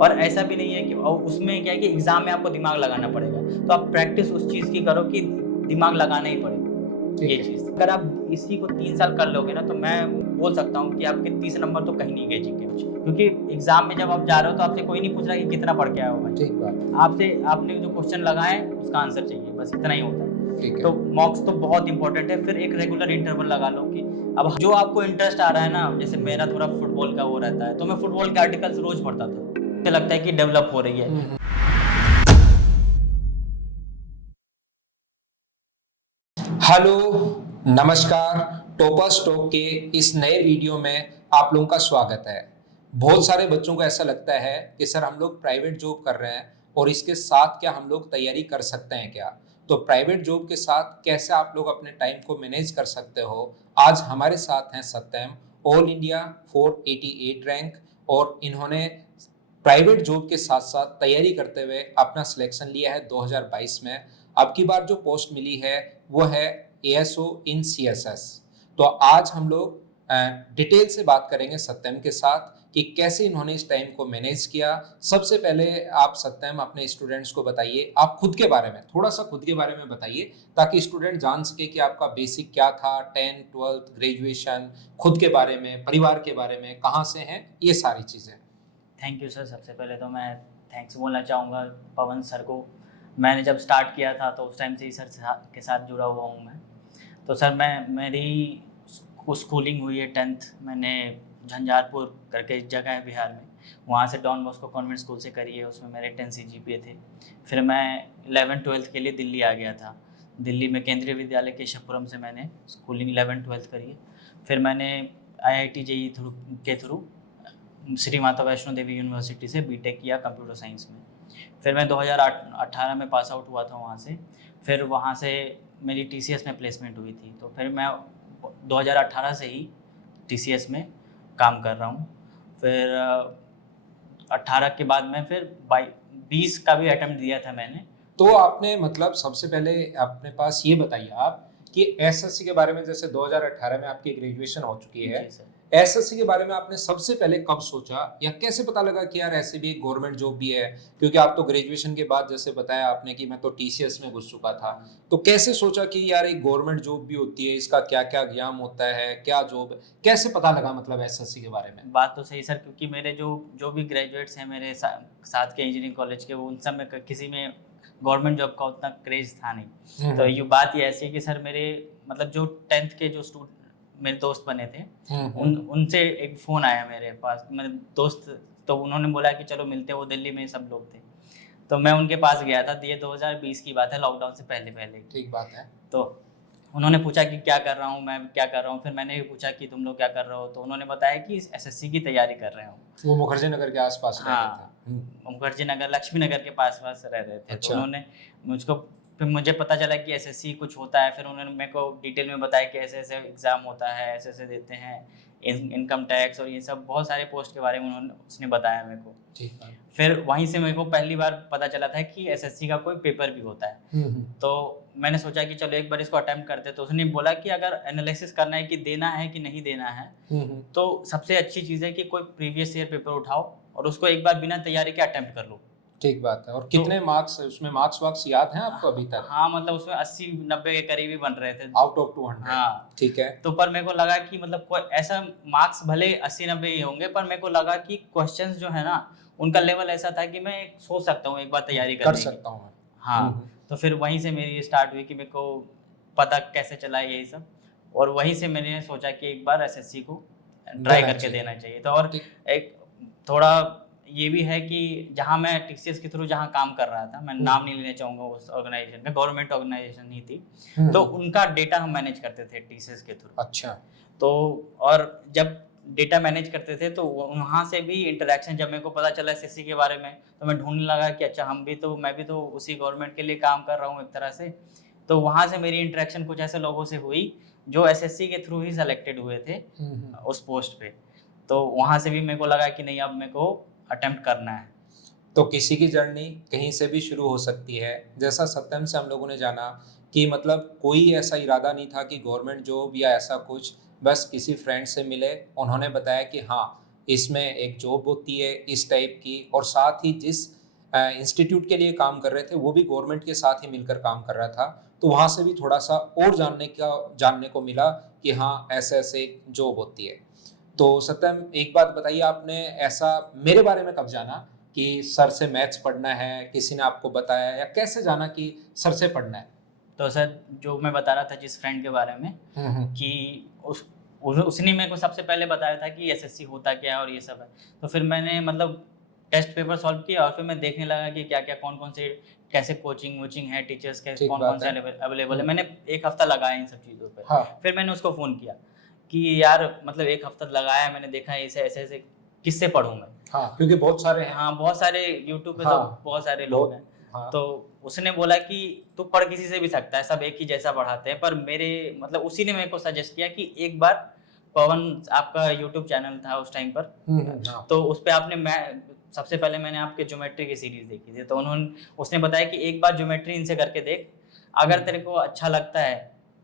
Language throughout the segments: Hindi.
और ऐसा भी नहीं है कि और उसमें क्या है कि एग्ज़ाम में आपको दिमाग लगाना पड़ेगा। तो आप प्रैक्टिस उस चीज़ की करो कि दिमाग लगाना ही पड़ेगा, ठीक ये है। चीज़। अगर आप इसी को 3 साल कर लोगे ना, तो मैं बोल सकता हूँ कि आपके 30 नंबर तो कहीं नहीं गए जीके में। क्योंकि एग्ज़ाम में जब आप जा रहे हो तो आपसे कोई नहीं पूछ रहा कि कितना पढ़ के आए हो भाई। ठीक बात है। आपसे आपने जो क्वेश्चन लगाए हैं उसका आंसर चाहिए, बस इतना ही होता है। ठीक है। तो मॉक्स तो बहुत इम्पोर्टेंट है, फिर एक रेगुलर इंटरवल लगा लो कि अब जो आपको इंटरेस्ट आ रहा है ना, जैसे मेरा थोड़ा फुटबॉल का वो रहता है, तो मैं फुटबॉल के आर्टिकल्स रोज़ पढ़ता था। मुझे लगता है कि डेवलप हो रही है। हुँ, हुँ। हेलो, नमस्कार। टोपाज टॉक के इस नए वीडियो में आप लोगों का स्वागत है। बहुत सारे बच्चों को ऐसा लगता है कि सर हम लोग प्राइवेट जॉब कर रहे हैं और इसके साथ क्या हम लोग तैयारी कर सकते हैं क्या? तो प्राइवेट जॉब के साथ कैसे आप लोग अपने टाइम को मैनेज कर सकते हो? आज हमारे साथ हैं सत्यम, ऑल इंडिया 488 रैंक और इन्होंने प्राइवेट जॉब के साथ-साथ तैयारी करते हुए अपना सिलेक्शन लिया है 2022 में। अब की बार जो पोस्ट मिली है वो है एएसओ इन सीएसएस। तो आज हम लोग डिटेल से बात करेंगे सत्यम के साथ कि कैसे इन्होंने इस टाइम को मैनेज किया। सबसे पहले आप सत्यम अपने स्टूडेंट्स को बताइए, आप खुद के बारे में थोड़ा-सा खुद के बारे में बताइए ताकि स्टूडेंट जान सके कि आपका बेसिक क्या था, 10th, 12th, ग्रेजुएशन, खुद के बारे में, परिवार के बारे में, कहाँ से हैं, ये सारी चीज़ें। Thank you sir. सबसे पहले तो मैं थैंक्स बोलना चाहूँगा पवन सर को। मैंने जब स्टार्ट किया था तो उस टाइम से ही सर के साथ जुड़ा हुआ हूँ मैं। तो सर मेरी स्कूलिंग हुई है 10th मैंने झंझारपुर करके एक जगह है बिहार में, वहाँ से डॉन बॉस्को कॉन्वेंट स्कूल से करी है, उसमें मेरे 10 सीजीपीए थे। फिर मैं 11th-12th के लिए दिल्ली आ गया था। दिल्ली में केंद्रीय विद्यालय केशवपुरम से मैंने स्कूलिंग 11th-12th करी है। फिर मैंने आईआईटी जेईई के थ्रू श्री माता वैष्णो देवी यूनिवर्सिटी से बीटेक किया कंप्यूटर साइंस में। फिर मैं 2018 में पास आउट हुआ था वहाँ से। फिर वहाँ से मेरी टीसीएस में प्लेसमेंट हुई थी, तो फिर मैं 2018 से ही टीसीएस में काम कर रहा हूँ। फिर 18 के बाद में फिर 20 का भी अटेम्प्ट दिया था मैंने। तो आपने मतलब सबसे पहले अपने पास ये बताइए आप कि एसएससी के बारे में, जैसे 2018 में आपकी ग्रेजुएशन हो चुकी है, जी सर। एसएससी के बारे में आपने सबसे पहले कब सोचा या कैसे पता लगा कि यार ऐसे भी एक गवर्नमेंट जॉब भी है? क्योंकि आप तो ग्रेजुएशन के बाद जैसे बताया आपने कि मैं तो टीसीएस में घुस चुका था। तो कैसे सोचा कि यार एक गवर्नमेंट जॉब भी होती है, इसका क्या-क्या एग्जाम होता है, क्या जॉब है? कैसे पता लगा मतलब एसएससी के बारे में? बात तो सही सर, क्योंकि मेरे जो जो भी ग्रेजुएट्स हैं मेरे साथ के इंजीनियरिंग कॉलेज के, वो उन सब में किसी में गवर्नमेंट जॉब का उतना क्रेज था नहीं। हुँ, तो हुँ। ये बात ये ऐसी है कि सर मेरे मतलब जो 10th के जो मेरे दोस्त बने थे, हुँ, उन हुँ। उनसे एक फ़ोन आया मेरे पास, मेरे दोस्त, तो उन्होंने बोला कि चलो मिलते हैं, वो दिल्ली में ही सब लोग थे। तो मैं उनके पास गया था, तो ये 2020 की बात है, लॉकडाउन से पहले-पहले की। ठीक बात है। तो उन्होंने पूछा कि क्या कर रहा हूँ, मैं क्या कर रहा हूँ, फिर मैंने भी पूछा कि तुम लोग क्या कर रहे हो? तो उन्होंने बताया कि एसएससी की तैयारी कर रहे हूँ। वो मुखर्जी नगर के आस-पास रह रहे थे। हाँ, हुँ। मुखर्जी नगर, लक्ष्मी नगर के पास-पास रह रहे थे। तो अच्छा। उन्होंने मुझको फिर मुझे पता चला कि एसएससी कुछ होता है, फिर उन्होंने मेरे को डिटेल में बताया कि ऐसे-ऐसे एग्ज़ाम होता है, ऐसे-ऐसे देते हैं, इनकम टैक्स और ये सब बहुत सारे पोस्ट के बारे में उसने बताया मेरे को। ठीक बात। फिर वहीं से मेरे को पहली बार पता चला था कि एसएससी का कोई पेपर भी होता है। हुँ, हुँ। तो मैंने सोचा कि चलो एक बार इसको अटेम्प्ट करते हैं, तो उसने बोला कि अगर एनालिसिस करना है कि देना है कि नहीं देना है, हुँ, हुँ। तो सबसे अच्छी चीज़ है कि कोई प्रीवियस ईयर पेपर उठाओ और उसको एक बार बिना तैयारी के अटेम्प्ट कर लो। ठीक बात है। और तो कितने मार्क्स उसमें, मार्क्स-वार्क्स याद हैं आपको अभी तक? हाँ, मतलब उसमें 80-90 के करीब ही बन रहे थे। Out of 200। हाँ, ठीक है। तो पर मेरे को लगा कि मतलब कोई ऐसा मार्क्स भले 80-90 ही होंगे, पर मेरे को लगा कि क्वेश्चंस जो है ना, उनका लेवल ऐसा था कि मैं सोच सकता हूँ एक बार तैयारी कर करने की। सकता हूँ मैं। हुँ, हाँ, हुँ। तो फिर वहीं से मेरी स्टार्ट हुई कि मेरे को पता कैसे चला यही सब, और वहीं से मैंने सोचा कि एक बार एसएससी को ट्राई देना करके चाहिए। देना चाहिए। तो और ठीक। एक थोड़ा ये भी है कि जहाँ मैं टीसीएस के थ्रू जहाँ काम कर रहा था, मैं हुँ, नाम हुँ। नहीं लेना चाहूँगा उस ऑर्गेनाइज़ेशन का, गवर्नमेंट ऑर्गेनाइज़ेशन ही थी। हुँ, तो हुँ। उनका डेटा हम मैनेज करते थे टीसीएस के थ्रू। अच्छा। तो और जब डेटा मैनेज करते थे तो वहाँ से भी इंटरैक्शन, जब मेरे को पता चला एसएससी के बारे में, तो मैं ढूँढने लगा कि अच्छा मैं भी तो उसी गवर्नमेंट के लिए काम कर रहा हूँ एक तरह से। तो वहाँ से मेरी इंटरैक्शन कुछ ऐसे लोगों से हुई जो एसएससी के थ्रू ही सेलेक्टेड हुए थे हुँ, हुँ। उस पोस्ट पे। तो वहाँ से भी मेरे को लगा कि नहीं, अब मेरे को अटेम्प्ट करना है। तो किसी की जर्नी कहीं से भी शुरू हो सकती है। जैसा सत्यम से हम लोगों ने जाना कि मतलब कोई ऐसा इरादा नहीं था कि गवर्नमेंट जॉब या ऐसा कुछ, बस किसी फ्रेंड से मिले, उन्होंने बताया कि हाँ, इसमें एक जॉब होती है इस टाइप की, और साथ ही जिस इंस्टीट्यूट के लिए काम कर रहे थे वो भी गवर्नमेंट के साथ ही मिलकर काम कर रहा था, तो वहाँ से भी थोड़ा सा और जानने को मिला कि हाँ ऐसे ऐसे जॉब होती है। तो सत्यम, एक बात बताइए, आपने ऐसा मेरे बारे में कब जाना कि सर से मैथ्स पढ़ना है? किसी ने आपको बताया या कैसे जाना कि सर से पढ़ना है? तो सर जो मैं बता रहा था जिस फ्रेंड के बारे में कि उसने मेरे को सबसे पहले बताया था कि एसएससी होता क्या है और ये सब है। तो फिर मैंने मतलब टेस्ट पेपर सॉल्व किया और फिर मैं देखने लगा कि क्या क्या कौन कौन से कैसे कोचिंग वोचिंग है, टीचर्स के ठीक कौन बात कौन से है। अवेलेबल है। मैंने एक हफ्ता लगाया इन सब चीज़ों पर। हाँ फिर मैंने उसको फ़ोन किया कि यार मतलब एक हफ्ता लगाया, मैंने देखा है ऐसे ऐसे ऐसे किससे पढ़ूँ मैं। हाँ, क्योंकि बहुत सारे हैं। हाँ, बहुत सारे यूट्यूब पे तो हाँ, बहुत सारे लोग हैं। हाँ, तो उसने बोला कि तू पढ़ किसी से भी सकता है, सब एक ही जैसा पढ़ाते हैं। पर मेरे मतलब उसी ने मेरे को सजेस्ट किया कि एक बार पवन आपका यूट्यूब चैनल था उस टाइम पर, हाँ, तो उस पे आपने मैं सबसे पहले मैंने आपके ज्योमेट्री की सीरीज देखी थी। तो उसने बताया कि एक बार ज्योमेट्री इनसे करके देख, अगर तेरे को अच्छा लगता है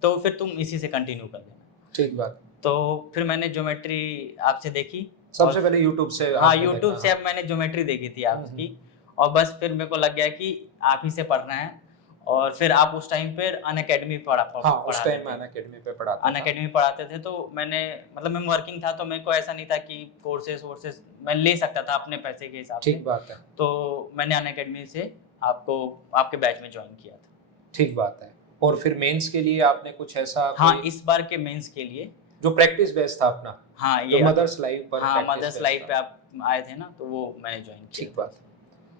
तो फिर तुम इसी से कंटिन्यू कर लेना। ठीक बात। तो फिर मैंने ज्योमेट्री आपसे देखी सबसे और पहले यूट्यूब से हाँ, आपने यूट्यूब देखा, से हाँ। अब मैंने ज्योमेट्री देखी थी आपकी। हम्म। और बस फिर मेरे को लग गया कि आप ही से पढ़ना है। और फिर आप उस टाइम पे अनअकैडमी हाँ, उस पढ़ाते टाइम में थे। अनअकैडमी पे पढ़ाता था। अनअकैडमी पढ़ाते थे तो मैंने मतलब मैं वर्किंग था, तो मेरे को ऐसा नहीं था कि कोर्सेज वोर्सेज मैं ले सकता था अपने पैसे के हिसाब से। ठीक बात है। तो मैंने अनअकैडमी से आपको आपके बैच में ज्वाइन किया था। ठीक बात है। और फिर मेंस के लिए आपने कुछ ऐसा हाँ, कोई इस बार के मेंस के लिए जो प्रैक्टिस बेस था अपना, हाँ जो ये मदर्स लाइव पर हाँ, प्रैक्टिस मदर्स बेस लाइव था। पे आप आए थे ना, तो वो मैंने ज्वाइन किया ठीक था। बात है।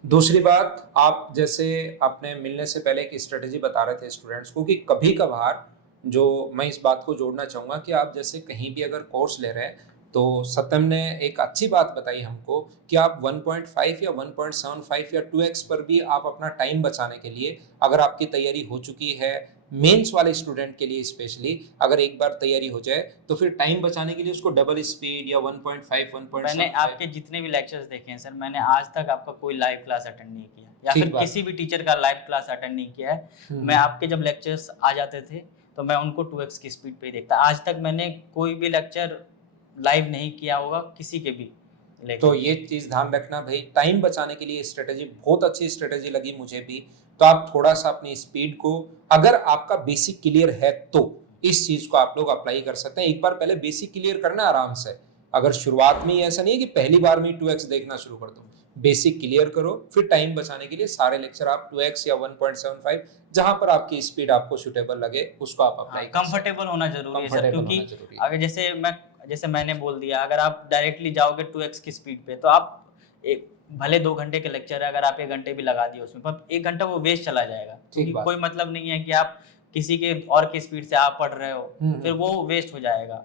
दूसरी बात, आप जैसे अपने मिलने से पहले एक स्ट्रेटेजी बता रहे थे स्टूडेंट्स को कि कभी कभार, जो मैं इस बात को जोड़ना चाहूँगा कि आप जैसे कहीं भी अगर कोर्स ले रहे हैं, तो सत्यम ने एक अच्छी बात बताई हमको कि आप 1.5 या 1.75 या 2x पर भी आप अपना टाइम बचाने के लिए, अगर आपकी तैयारी हो चुकी है, मेंस वाले स्टूडेंट के लिए स्पेशली अगर एक बार तैयारी हो जाए, तो फिर टाइम बचाने के लिए उसको डबल स्पीड या 1.5 मैंने 1.75। आपके जितने भी लेक्चर्स देखे हैं सर, मैंने आज तक आपका कोई लाइव क्लास अटेंड नहीं किया या ठीक फिर बात किसी भी टीचर का लाइव क्लास अटेंड नहीं किया है। मैं आपके जब लेक्चर्स आ जाते थे तो मैं उनको 2x की स्पीड पे ही देखता। आज तक मैंने कोई भी लेक्चर लाइव नहीं किया होगा किसी के भी तो लेक्चर। ये चीज ध्यान रखना भाई, टाइम बचाने के लिए स्ट्रेटेजी बहुत अच्छी स्ट्रेटेजी लगी मुझे भी। तो आप थोड़ा सा अपनी स्पीड को, अगर आपका बेसिक क्लियर है तो इस चीज को आप लोग अप्लाई कर सकते हैं। एक बार पहले बेसिक क्लियर करना आराम से। अगर शुरुआत में ही ऐसा नहीं है कि पहली बार में 2x देखना शुरू कर दो, बेसिक क्लियर करो, फिर टाइम बचाने के लिए सारे लेक्चर आप 2x या 1.75 जहां पर आपकी स्पीड आपको सुटेबल लगे उसको आप अप्लाई कर सकते कंफर्टेबल होना जरूरी है सर, Comfortable क्योंकि होना जरूरी है। अगर जैसे मैंने बोल दिया, अगर आप डायरेक्टली जाओगे 2x की स्पीड पे तो आप भले 2 घंटे के लेक्चर है, अगर आप 1 घंटे भी लगा दिए उसमें, पर 1 घंटा वो वेस्ट चला जाएगा। क्योंकि बात। कोई मतलब नहीं है कि आप किसी के और की स्पीड से आप पढ़ रहे हो, फिर वो वेस्ट हो जाएगा।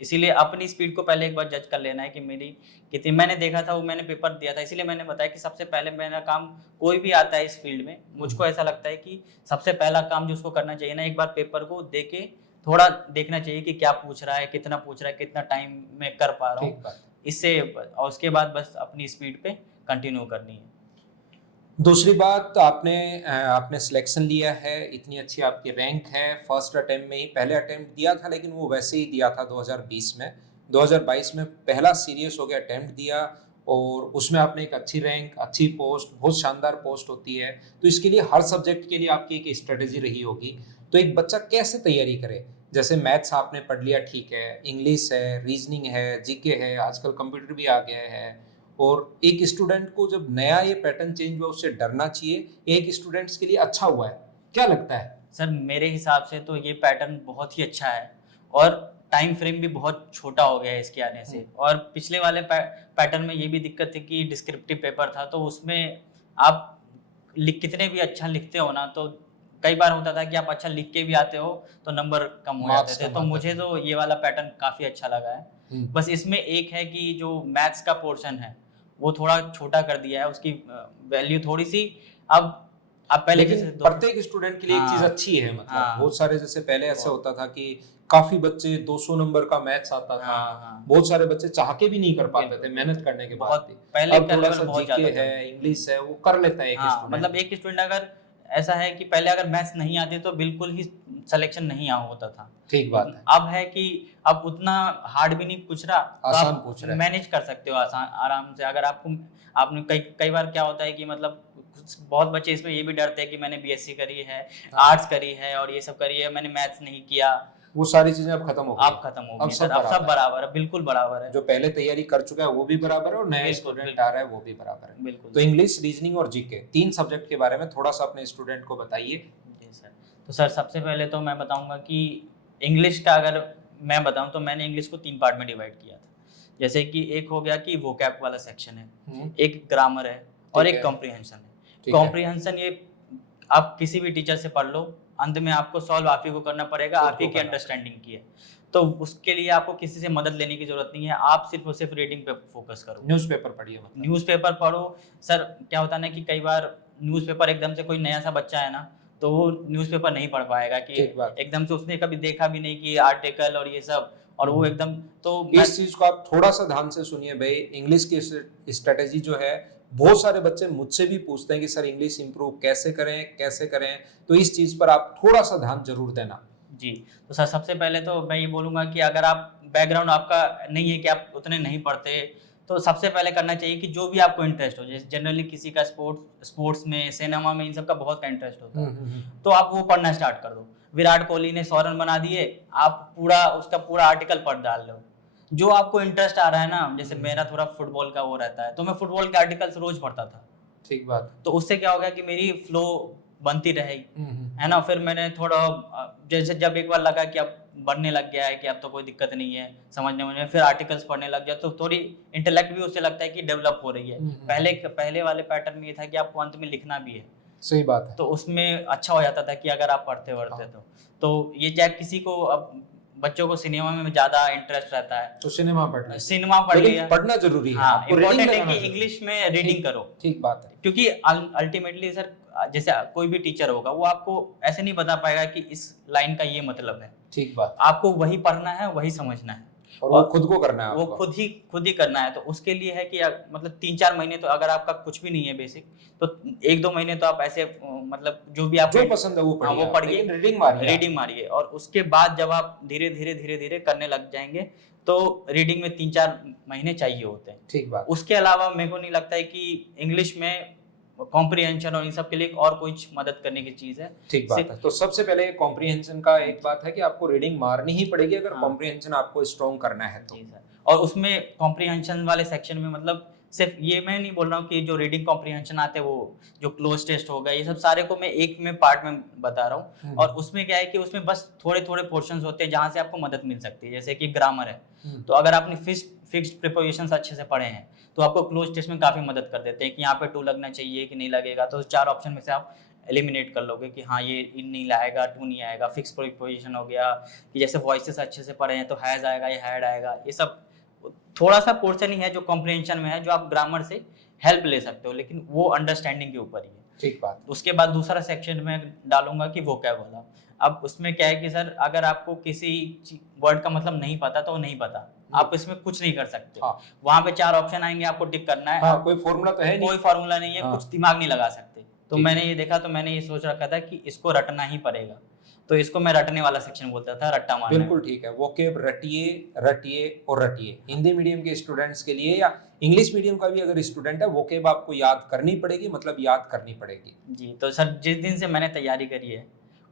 इसीलिए अपनी स्पीड को पहले एक बार जज कर लेना है कि मेरी कितनी। मैंने देखा था, वो मैंने पेपर दिया था, इसीलिए मैंने बताया कि सबसे पहले मेरा काम, कोई भी आता है इस फील्ड में, मुझको ऐसा लगता है कि सबसे पहला काम जो उसको करना चाहिए ना, एक बार पेपर को दे के थोड़ा देखना चाहिए कि क्या पूछ रहा है, कितना पूछ रहा है, कितना टाइम में कर पा रहा हूँ, इससे। और उसके बाद बस अपनी स्पीड पे कंटिन्यू करनी है। दूसरी बात, आपने सिलेक्शन लिया है, इतनी अच्छी आपकी रैंक है, फर्स्ट अटेम्प्ट में ही, पहले अटेम्प्ट दिया था लेकिन वो वैसे ही दिया था 2020 में। 2022 में पहला सीरियस हो गया अटेम्प्ट दिया और उसमें आपने एक अच्छी रैंक, अच्छी पोस्ट, बहुत शानदार पोस्ट होती है। तो इसके लिए हर सब्जेक्ट के लिए आपकी एक स्ट्रेटेजी रही होगी। तो एक बच्चा कैसे तैयारी करे? जैसे मैथ्स आपने पढ़ लिया, ठीक है, इंग्लिश है, रीजनिंग है, जीके है, आजकल कंप्यूटर भी आ गया है। और एक स्टूडेंट को जब नया ये पैटर्न चेंज हुआ उससे डरना चाहिए, एक स्टूडेंट्स के लिए अच्छा हुआ है, क्या लगता है? सर मेरे हिसाब से तो ये पैटर्न बहुत ही अच्छा है और टाइम फ्रेम भी बहुत छोटा हो गया है इसके आने से। और पिछले वाले पैटर्न में ये भी दिक्कत थी कि डिस्क्रिप्टिव पेपर था, तो उसमें आप कितने भी अच्छा लिखते हो ना, तो कई बार होता था कि आप अच्छा लिख के भी आते हो तो नंबर कम हो जाते थे। तो मुझे तो ये वाला पैटर्न काफ़ी अच्छा लगा है। बस इसमें एक है कि जो मैथ्स का पोर्शन है वो थोड़ा छोटा कर दिया है, उसकी वैल्यू थोड़ी सी अब पहले लेकिन जैसे प्रत्येक स्टूडेंट के लिए एक चीज अच्छी है, मतलब बहुत सारे, जैसे पहले ऐसा होता था कि काफी बच्चे 200 नंबर का मैथ्स आता था, बहुत सारे बच्चे चाह के भी नहीं कर पाते थे मेहनत करने के बाद भी। पहले अब थोड़ा सा जीके है, इंग्लिश है, वो कर लेता है एक स्टूडेंट। मतलब एक स्टूडेंट अगर ऐसा है कि पहले अगर मैथ्स नहीं आते तो बिल्कुल ही सिलेक्शन नहीं होता था। ठीक बात है। अब है कि अब उतना हार्ड भी नहीं पूछ रहा, तो आसान आप पूछ रहा है। मैनेज कर सकते हो आसान आराम से। अगर आपको आपने कई कई बार क्या होता है कि मतलब बहुत बच्चे इसमें ये भी डरते हैं कि मैंने बीएससी करी है, आर्ट्स करी है और ये सब करी है, मैंने मैथ्स नहीं किया। वो सारी चीजें अब खत्म हो गई। आप खत्म हो अब गई सब सर, अब सब बराबर बराबर है, बिल्कुल बराबर है। जो पहले तैयारी कर चुका है वो भी बराबर है और नया बिल्कुल, स्टूडेंट बिल्कुल। आ रहा है वो भी बराबर है। बिल्कुल तो इंग्लिश, रीजनिंग और जीके, 3 सब्जेक्ट के बारे में थोड़ा सा अपने स्टूडेंट को बताइए। जी सर। तो सर सबसे पहले तो मैं बताऊंगा कि इंग्लिश का अगर मैं बताऊं तो मैंने इंग्लिश को 3 पार्ट में डिवाइड किया था। जैसे कि एक हो गया कि वोकैब वाला सेक्शन है, एक ग्रामर है और ठीक एक है। कॉम्प्रिहेंशन है। ठीक है। कॉम्प्रिहेंशन ये आप किसी भी टीचर से पढ़ लो, अंत में आपको सॉल्व आप ही को करना पड़ेगा, खुद आप ही को की करना अंडरस्टैंडिंग की है। तो उसके लिए आपको किसी से मदद लेने की जरूरत नहीं है, आप सिर्फ और सिर्फ रीडिंग पे फोकस करो। न्यूज़पेपर पढ़िए मतलब। न्यूज़पेपर पढ़ो। सर क्या होता है ना कि कई बार न्यूज़पेपर एकदम से कोई नया सा बच्चा है ना, तो वो न्यूज़पेपर नहीं पढ़ पाएगा कि ठीक बात। एकदम से उसने कभी देखा भी नहीं कि आर्टिकल और ये सब, और वो एकदम तो इस चीज को आप थोड़ा सा ध्यान से सुनिए भाई। इंग्लिश की स्ट्रेटेजी जो है, बहुत सारे बच्चे मुझसे भी पूछते हैं कि सर इंग्लिश इंप्रूव कैसे करें कैसे करें, तो इस चीज पर आप थोड़ा सा ध्यान जरूर देना। जी। तो सर सबसे पहले तो मैं ये बोलूँगा कि अगर आप बैकग्राउंड आपका नहीं है कि आप उतने नहीं पढ़ते, तो सबसे पहले करना चाहिए कि जो भी आपको इंटरेस्ट हो, जैसे जनरली किसी का स्पोर्ट्स में, सिनेमा में, इन सब का बहुत का इंटरेस्ट होता है, तो आप वो पढ़ना स्टार्ट कर दो। विराट कोहली ने 100 रन बना दिए, आप पूरा उसका पूरा आर्टिकल पढ़ डाल लो। जो आपको इंटरेस्ट आ रहा है ना, जैसे मेरा थोड़ा फुटबॉल का वो रहता है, तो मैं फुटबॉल के आर्टिकल्स रोज पढ़ता था। ठीक बात। तो उससे क्या हो गया कि मेरी फ्लो बनती रहेगी, है ना। फिर मैंने थोड़ा जैसे जब एक बार लगा कि अब बनने लग गया है कि अब तो कोई दिक्कत नहीं है समझने में, फिर आर्टिकल्स पढ़ने लग गया, तो थोड़ी इंटेलेक्ट भी उससे लगता है कि डेवलप हो रही है। पहले वाले पैटर्न में ये था कि आपको अंत में लिखना भी है, सही बात है। तो उसमें अच्छा हो जाता था कि अगर आप पढ़ते वढ़ते तो ये चाहे किसी को, अब बच्चों को सिनेमा में ज्यादा इंटरेस्ट रहता है तो सिनेमा पढ़ना, सिनेमा पढ़ लेकिन लिया। पढ़ना जरूरी है। हाँ, आपको reading इम्पोर्टेंट है लगाना कि जरूरी इंग्लिश में रीडिंग करो। ठीक बात है। क्योंकि अल्टीमेटली सर जैसे कोई भी टीचर होगा वो आपको ऐसे नहीं बता पाएगा कि इस लाइन का ये मतलब है। ठीक बात। आपको वही पढ़ना है, वही समझना है, और वो खुद को करना है वो आपको। खुद ही करना है। तो उसके लिए है कि मतलब 3-4 महीने तो अगर आपका कुछ भी नहीं है बेसिक, तो 1-2 महीने तो आप ऐसे मतलब जो भी आपको जो पसंद है वो पढ़िए, वो पढ़िए, लेकिन रीडिंग मारिए। रीडिंग मारिए। और उसके बाद जब आप धीरे धीरे करने लग जाएंगे, तो रीडिंग में 3-4 महीने चाहिए होते हैं। ठीक बात। उसके अलावा मेरे को नहीं लगता है कि इंग्लिश में कॉम्प्रिहेंशन और इन सब के लिए और कुछ मदद करने की चीज है। ठीक बात है। तो सबसे पहले कॉम्प्रिहेंशन का एक बात है कि आपको रीडिंग मारनी ही पड़ेगी अगर हाँ। कॉम्प्रिहेंशन आपको स्ट्रॉन्ग करना है तो। जी सर। और उसमें कॉम्प्रिहेंशन वाले सेक्शन में मतलब सिर्फ ये मैं नहीं बोल रहा हूँ कि जो रीडिंग कॉम्प्रिहेंशन आते हैं वो जो क्लोज टेस्ट होगा, ये सब सारे को मैं एक में पार्ट में बता रहा हूँ। और उसमें क्या है कि उसमें बस थोड़े थोड़े पोर्शंस होते हैं जहाँ से आपको मदद मिल सकती है। जैसे कि ग्रामर है, तो अगर आपने फिक्स्ड प्रिपोजिशंस अच्छे से पढ़े हैं तो आपको क्लोज टेस्ट में काफ़ी मदद कर देते हैं कि यहाँ पे टू लगना चाहिए कि नहीं लगेगा। तो 4 ऑप्शन में से आप एलिमिनेट कर लोगे कि हाँ ये इन नहीं लाएगा, टू नहीं आएगा। फिक्स प्रिपोजिशन हो गया कि जैसे वॉइसेस अच्छे से पढ़े हैं तो हैज़ आएगा या हैड आएगा। ये सब थोड़ा सा पोर्शन ही है जो कॉम्प्रिहेंशन में है, जो आप ग्रामर से हेल्प ले सकते हो, लेकिन वो अंडरस्टैंडिंग के ऊपर ही है। ठीक बात। उसके बाद दूसरा सेक्शन में डालूंगा कि वोकैब वाला। अब उसमें क्या है कि सर अगर आपको किसी वर्ड का मतलब नहीं पता तो नहीं पता, आप इसमें कुछ नहीं कर सकते। हाँ। वहां पे 4 ऑप्शन आएंगे, आपको टिक करना है। हाँ, कोई फॉर्मूला तो है नहीं, कोई फार्मूला नहीं है। हाँ। कुछ दिमाग नहीं लगा सकते। तो ठीक मैंने ये देखा तो मैंने ये सोच रखा था कि इसको रटना ही पड़ेगा, तो इसको मैं रटने वाला सेक्शन बोलता था, रट्टा मारना। बिल्कुल ठीक है। वोकेब रटिए रटिए और रटिए। हिंदी मीडियम के स्टूडेंट्स के लिए या इंग्लिश मीडियम का भी अगर स्टूडेंट है, वोकेब आपको याद करनी पड़ेगी, मतलब याद करनी पड़ेगी। जी। तो सर जिस दिन से मैंने तैयारी करी है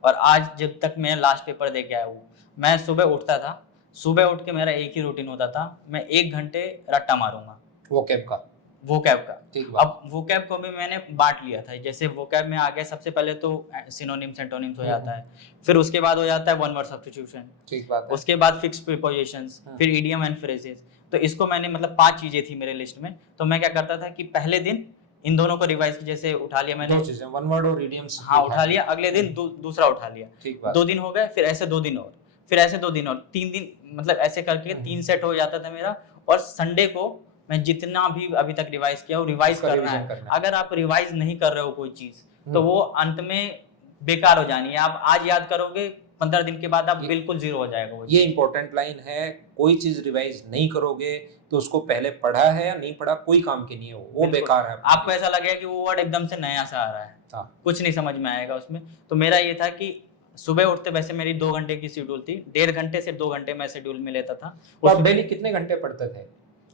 और आज जब तक मैं लास्ट पेपर दे के आया हूँ, मैं सुबह उठता था, सुबह उठ के मेरा एक ही रूटीन होता था, मैं 1 घंटे रट्टा मारूंगा वोकेब का। वोकैब का। ठीक बात। अब वोकैब को भी मैंने बांट लिया था। जैसे वोकैब में आ गया, सबसे पहले तो सिनोनिम्स एंटोनिम्स हो जाता है, फिर उसके बाद हो जाता है वन वर्ड सब्स्टिट्यूशन, ठीक बात है। उसके बाद फिक्स्ड प्रीपोजिशंस, फिर इडियम एंड फ्रेजेस। तो इसको मैंने मतलब 5 चीजें थी मेरे लिस्ट में। तो मैं क्या करता था कि पहले दिन इन दोनों को रिवाइज, जैसे उठा लिया मैंने 2 चीजें, वन वर्ड और इडियम्स। हाँ उठा लिया, अगले दिन दूसरा उठा लिया। ठीक बात। 2 दिन हो गए, फिर ऐसे 2 दिन और, फिर ऐसे 2 दिन और, 3 दिन, मतलब ऐसे करके 3 सेट हो जाता था मेरा। और संडे को मैं जितना भी अभी तक रिवाइज किया वो रिवाइज करना है। अगर आप रिवाइज नहीं कर रहे हो कोई चीज, तो वो अंत में बेकार हो जानी है। आप आज याद करोगे, 15 दिन के बाद आप ये- बिल्कुल जीरो हो जाएगा वो ये इंपॉर्टेंट लाइन है, कोई चीज रिवाइज नहीं करोगे तो उसको पहले पढ़ा है या नहीं पढ़ा कोई काम की नहीं है, वो बिल्कुल। बेकार है। आपको ऐसा लगेगा कि वो वर्ड एकदम से नया सा आ रहा है, हाँ। कुछ नहीं समझ में आएगा उसमें। तो मेरा ये था कि सुबह उठते, वैसे मेरी 2 घंटे की शेड्यूल थी, 1.5 घंटे से 2 घंटे मैं शेड्यूल में लेता था। तो आप डेली कितने घंटे पढ़ते थे?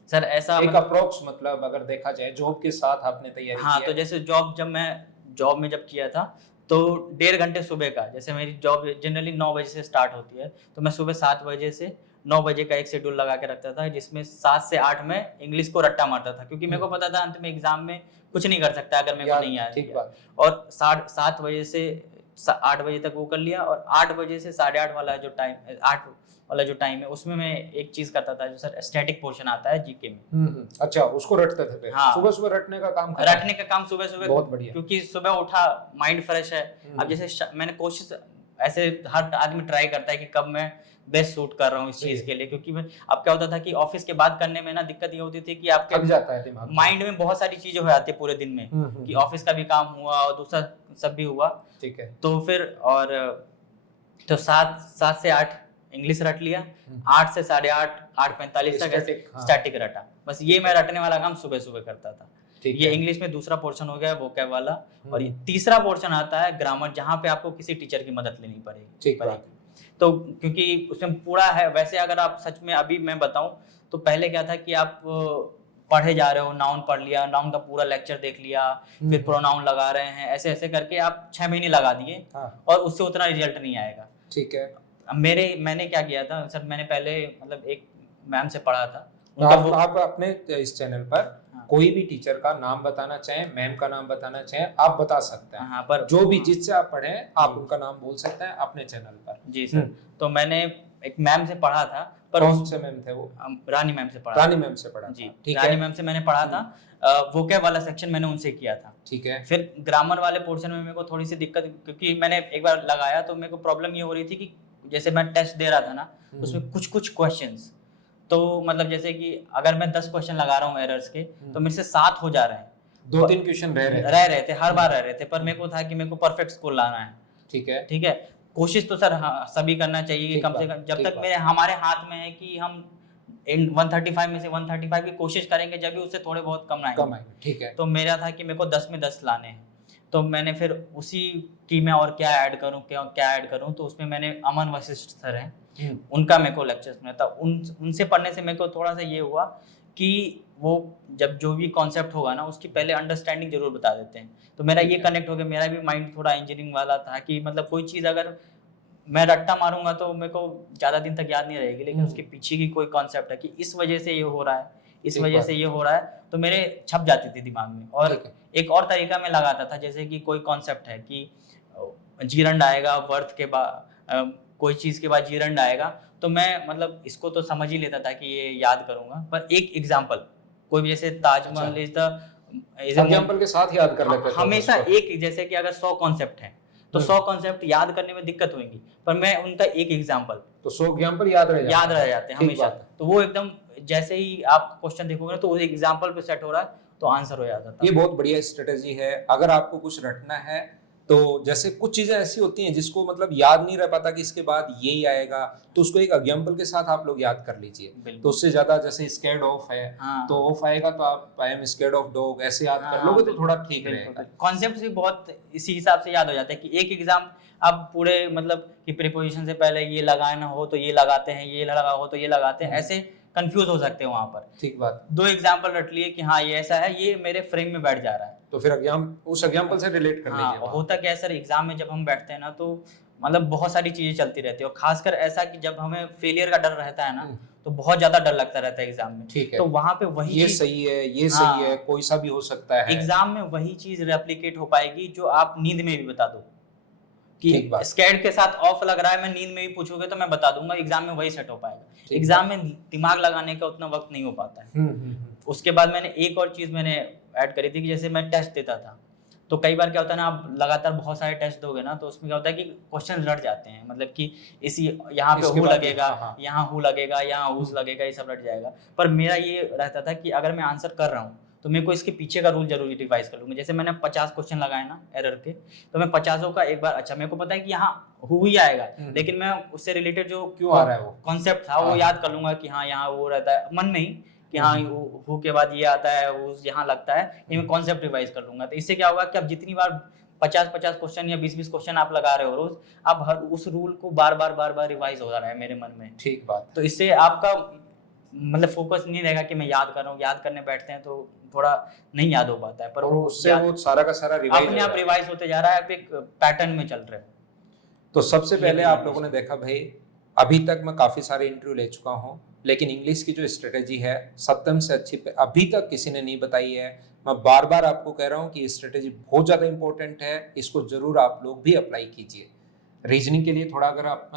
सर ऐसा एक अप्रोक्स, मतलब अगर देखा जाए जॉब के साथ आपने तैयारी हाँ, की तो है। जैसे जॉब में जब किया था तो 1.5 घंटे सुबह का, जैसे मेरी जॉब जनरली 9 बजे से स्टार्ट होती है, तो मैं सुबह 7 बजे से 9 बजे का एक शेड्यूल लगा के रखता था, जिसमें 7 से 8 में इंग्लिश को रट्टा मारता था, क्योंकि मेरे को पता था अंत में एग्जाम में कुछ नहीं कर सकता अगर मेरे को नहीं आया। ठीक बात। और 7 बजे से 8 बजे तक वो कर लिया, और 8 बजे से 8:30 वाला जो टाइम, 8 वाला जो टाइम है, उसमें मैं एक चीज करता था, जो सर स्टैटिक पोर्शन आता है जीके में। अच्छा, उसको रटते थे फिर? हाँ। सुबह सुबह रटने का काम रटने का काम सुबह सुबह, बहुत बढ़िया। क्योंकि सुबह उठा, माइंड फ्रेश है। अब जैसे मैंने कोशिश, ऐसे हर आदमी ट्राई करता है कि कब मैं बेस्ट सूट कर रहा हूँ इस चीज के लिए, क्योंकि अब क्या होता था कि ऑफिस के बाद करने में ना दिक्कत ये होती थी कि आपके थक जाता है दिमाग, माइंड में बहुत सारी चीजें हो जाती है पूरे दिन में, कि ऑफिस का भी काम हुआ और दूसरा सब भी हुआ। ठीक है। तो फिर और तो 7 से 8 इंग्लिश रट लिया, 8 से 8:30, 8:45 तक स्टैटिक रटा। बस ये मैं रटने वाला काम सुबह सुबह करता था। ये इंग्लिश में दूसरा पोर्शन हो गया वोकैब वाला, और ये तीसरा पोर्शन आता है ग्रामर, जहाँ पे आपको किसी टीचर की मदद लेनी पड़ेगी। तो क्योंकि उसमें पूरा है, वैसे अगर आप सच में अभी मैं बताऊं तो पहले क्या था कि आप पढ़े जा रहे हो, नाउन पढ़ लिया, नाउन का पूरा लेक्चर देख लिया, फिर प्रोनाउन लगा रहे हैं, ऐसे ऐसे करके आप 6 महीने लगा दिए, और उससे उतना रिजल्ट नहीं आएगा। ठीक है। मैंने क्या किया था सर, मैंने पहले मतलब एक मैम से पढ़ा था। आप अपने इस चैनल पर कोई भी टीचर का नाम बताना चाहें, मैम का नाम बताना चाहें, आप बता सकते हैं। हाँ, पर जो भी जिससे आप पढ़े आप उनका नाम बोल सकते हैं अपने चैनल पर। जी सर। तो मैंने एक मैम से पढ़ा था, पर कौन से मैम थे वो? रानी मैम से पढ़ा। रानी मैम से पढ़ा जी, ठीक रानी है। मैम से मैंने पढ़ा था। वोकैब वाला सेक्शन मैंने उनसे किया था। ठीक है। फिर ग्रामर वाले पोर्शन में मेरे को थोड़ी सी दिक्कत, क्योंकि मैंने एक बार लगाया तो मेरे को प्रॉब्लम ये हो रही थी कि जैसे मैं टेस्ट दे रहा था ना, उसमें कुछ क्वेश्चंस, तो मतलब जैसे कि अगर मैं 10 क्वेश्चन लगा रहा हूँ एरर्स के, तो मेरे से 7 हो जा रहे हैं, 2-3 क्वेश्चन रह रहे थे, हर बार रह रहे थे, पर मेरे को था कि मेरे को परफेक्ट स्कोर लाना है। ठीक है। ठीक है। कोशिश तो सर सभी करना चाहिए, कम से कम जब तक हमारे हाथ में है कि हम 135 में से 135 की कोशिश करेंगे, जब भी उससे थोड़े बहुत कम आएंगे। ठीक है। तो मेरा था कि मेरे को 10 में 10 लाने हैं, तो मैंने फिर उसी टीम में और क्या ऐड करूं, तो उसमें मैंने अमन वशिष्ठ सर हैं, उनका मेरे को लेक्चर सुना था। उनसे पढ़ने से मेरे को थोड़ा सा ये हुआ कि वो जब जो भी कॉन्सेप्ट होगा ना, उसकी पहले अंडरस्टैंडिंग जरूर बता देते हैं। तो मेरा ये कनेक्ट हो गया, मेरा भी माइंड थोड़ा इंजीनियरिंग वाला था कि मतलब कोई चीज़ अगर मैं रट्टा मारूंगा तो मेरे को ज़्यादा दिन तक याद नहीं रहेगी, लेकिन उसके पीछे की कोई कॉन्सेप्ट है कि इस वजह से ये हो रहा है, इस वजह से ये हो रहा है, तो मेरे छप जाती थी दिमाग में। और एक और तरीका मैं लगाता था, जैसे कि कोई कॉन्सेप्ट है कि जीरंड आएगा, वर्थ के बाद कोई चीज़ के बाद जीरंड आएगा, तो मैं मतलब इसको तो समझ ही लेता था कि ये याद करूंगा, पर एक एग्जाम्पल कोई भी, जैसे ताजमहल इज द एग्जाम्पल के साथ याद कर लेते थे हमेशा। एक जैसे कि अगर 100 कॉन्सेप्ट है तो 100 कॉन्सेप्ट याद करने में दिक्कत होगी, पर मैं उनका एक एग्जाम्पल, तो 100 एग्जाम्पल याद रह जाते हैं हमेशा। तो वो एकदम जैसे ही आप क्वेश्चन देखोगे ना, तो वो एग्जाम्पल पे सेट हो रहा है, तो आंसर हो जाता था। ये बहुत बढ़िया स्ट्रेटेजी है। अगर आपको कुछ रटना है तो जैसे कुछ चीजें ऐसी होती हैं जिसको मतलब याद नहीं रह पाता कि इसके बाद यही आएगा, तो उसको एक एग्जाम्पल के साथ आप लोग याद कर लीजिए। तो उससे ज्यादा, जैसे स्कैर्ड ऑफ है, तो ऑफ आएगा तो आप I am scared of dog ऐसे याद कर लोगे तो थोड़ा ठीक रहेगा। कॉन्सेप्ट भी बहुत इसी हिसाब से याद हो जाता है कि एक एग्जाम आप पूरे मतलब कि प्रीपोजिशन से पहले ये लगाना हो तो ये लगाते हैं, ये लगा हो तो ये लगाते हैं, ऐसे कंफ्यूज हो सकते हैं वहां पर। ठीक बात। 2 एग्जाम्पल रट लिए कि हाँ ये ऐसा है, ये मेरे फ्रेम में बैठ जा रहा है, तो फिर उस एग्जाम्पल से रिलेट कर लीजिए। होता क्या है सर, एग्जाम में जब हम बैठते हैं ना, तो मतलब बहुत सारी चीजें चलती रहती है, और खासकर ऐसा कि जब हमें फेलियर का डर रहता है ना, तो बहुत ज्यादा डर लगता रहता है एग्जाम में। ठीक है। तो वहां पे वही ये सही है, ये सही है, कोई सा भी हो सकता है। एग्जाम में वही चीज रेप्लिकेट हो पाएगी जो आप नींद में भी बता दो, कि स्कैर्ड के साथ ऑफ लग रहा है, मैं नींद में भी पूछोगे तो मैं बता दूंगा, एग्जाम में वही सेट हो पाएगा। एग्जाम में दिमाग लगाने का उतना वक्त नहीं हो पाता है। उसके बाद मैंने एक और चीज मैंने ऐड करी थी कि जैसे मैं टेस्ट देता था, तो कई बार क्या होता है ना, आप लगातार बहुत सारे टेस्ट दोगे ना, तो उसमें क्या होता है कि क्वेश्चन रट जाते हैं, मतलब कि इसी यहाँ पे हु लगेगा, यहाँ हु लगेगा, यहाँ हुज लगेगा, ये सब रट जाएगा। पर मेरा ये रहता था कि अगर मैं आंसर कर रहा हूँ तो मेरे को इसके पीछे का रूल जरूर रिवाइज कर लूंगा। जैसे मैंने 50 क्वेश्चन लगाए ना एरर के, तो मैं 50 का एक बार, अच्छा मेरे को पता है कि यहाँ हु ही आएगा, लेकिन मैं उससे रिलेटेड जो क्यों आ रहा है वो कॉन्सेप्ट था वो याद कर लूंगा कि हाँ यहाँ वो रहता है मन में ही, कि हाँ हु के बाद ये आता है, वो यहाँ लगता है, ये मैं कॉन्सेप्ट रिवाइज कर लूंगा। तो इससे क्या होगा कि आप जितनी बार 50-50 क्वेश्चन या 20-20 क्वेश्चन आप लगा रहे हो रोज, आप हर उस रूल को बार बार रिवाइज हो रहा है मेरे मन में। ठीक बात। तो इससे आपका मतलब फोकस नहीं रहेगा कि मैं याद कर रहा हूँ, याद करने बैठते हैं तो थोड़ा नहीं याद हो पाता है, पर और उससे वो सारा का सारा रिवाइज अपने आप रिवाइज होते जा रहा है, आप एक पैटर्न में चल रहे हैं। तो सबसे पहले आप लोगों ने देखा भाई, अभी तक मैं काफी सारे इंटरव्यू ले चुका हूँ, लेकिन इंग्लिश की जो स्ट्रेटेजी है सप्तम से अच्छी अभी तक किसी ने नहीं बताई है। मैं बार बार आपको कह रहा हूँ कि ये स्ट्रेटेजी बहुत ज्यादा इंपॉर्टेंट है, इसको जरूर आप लोग भी अप्लाई कीजिए। रीजनिंग के लिए थोड़ा अगर आप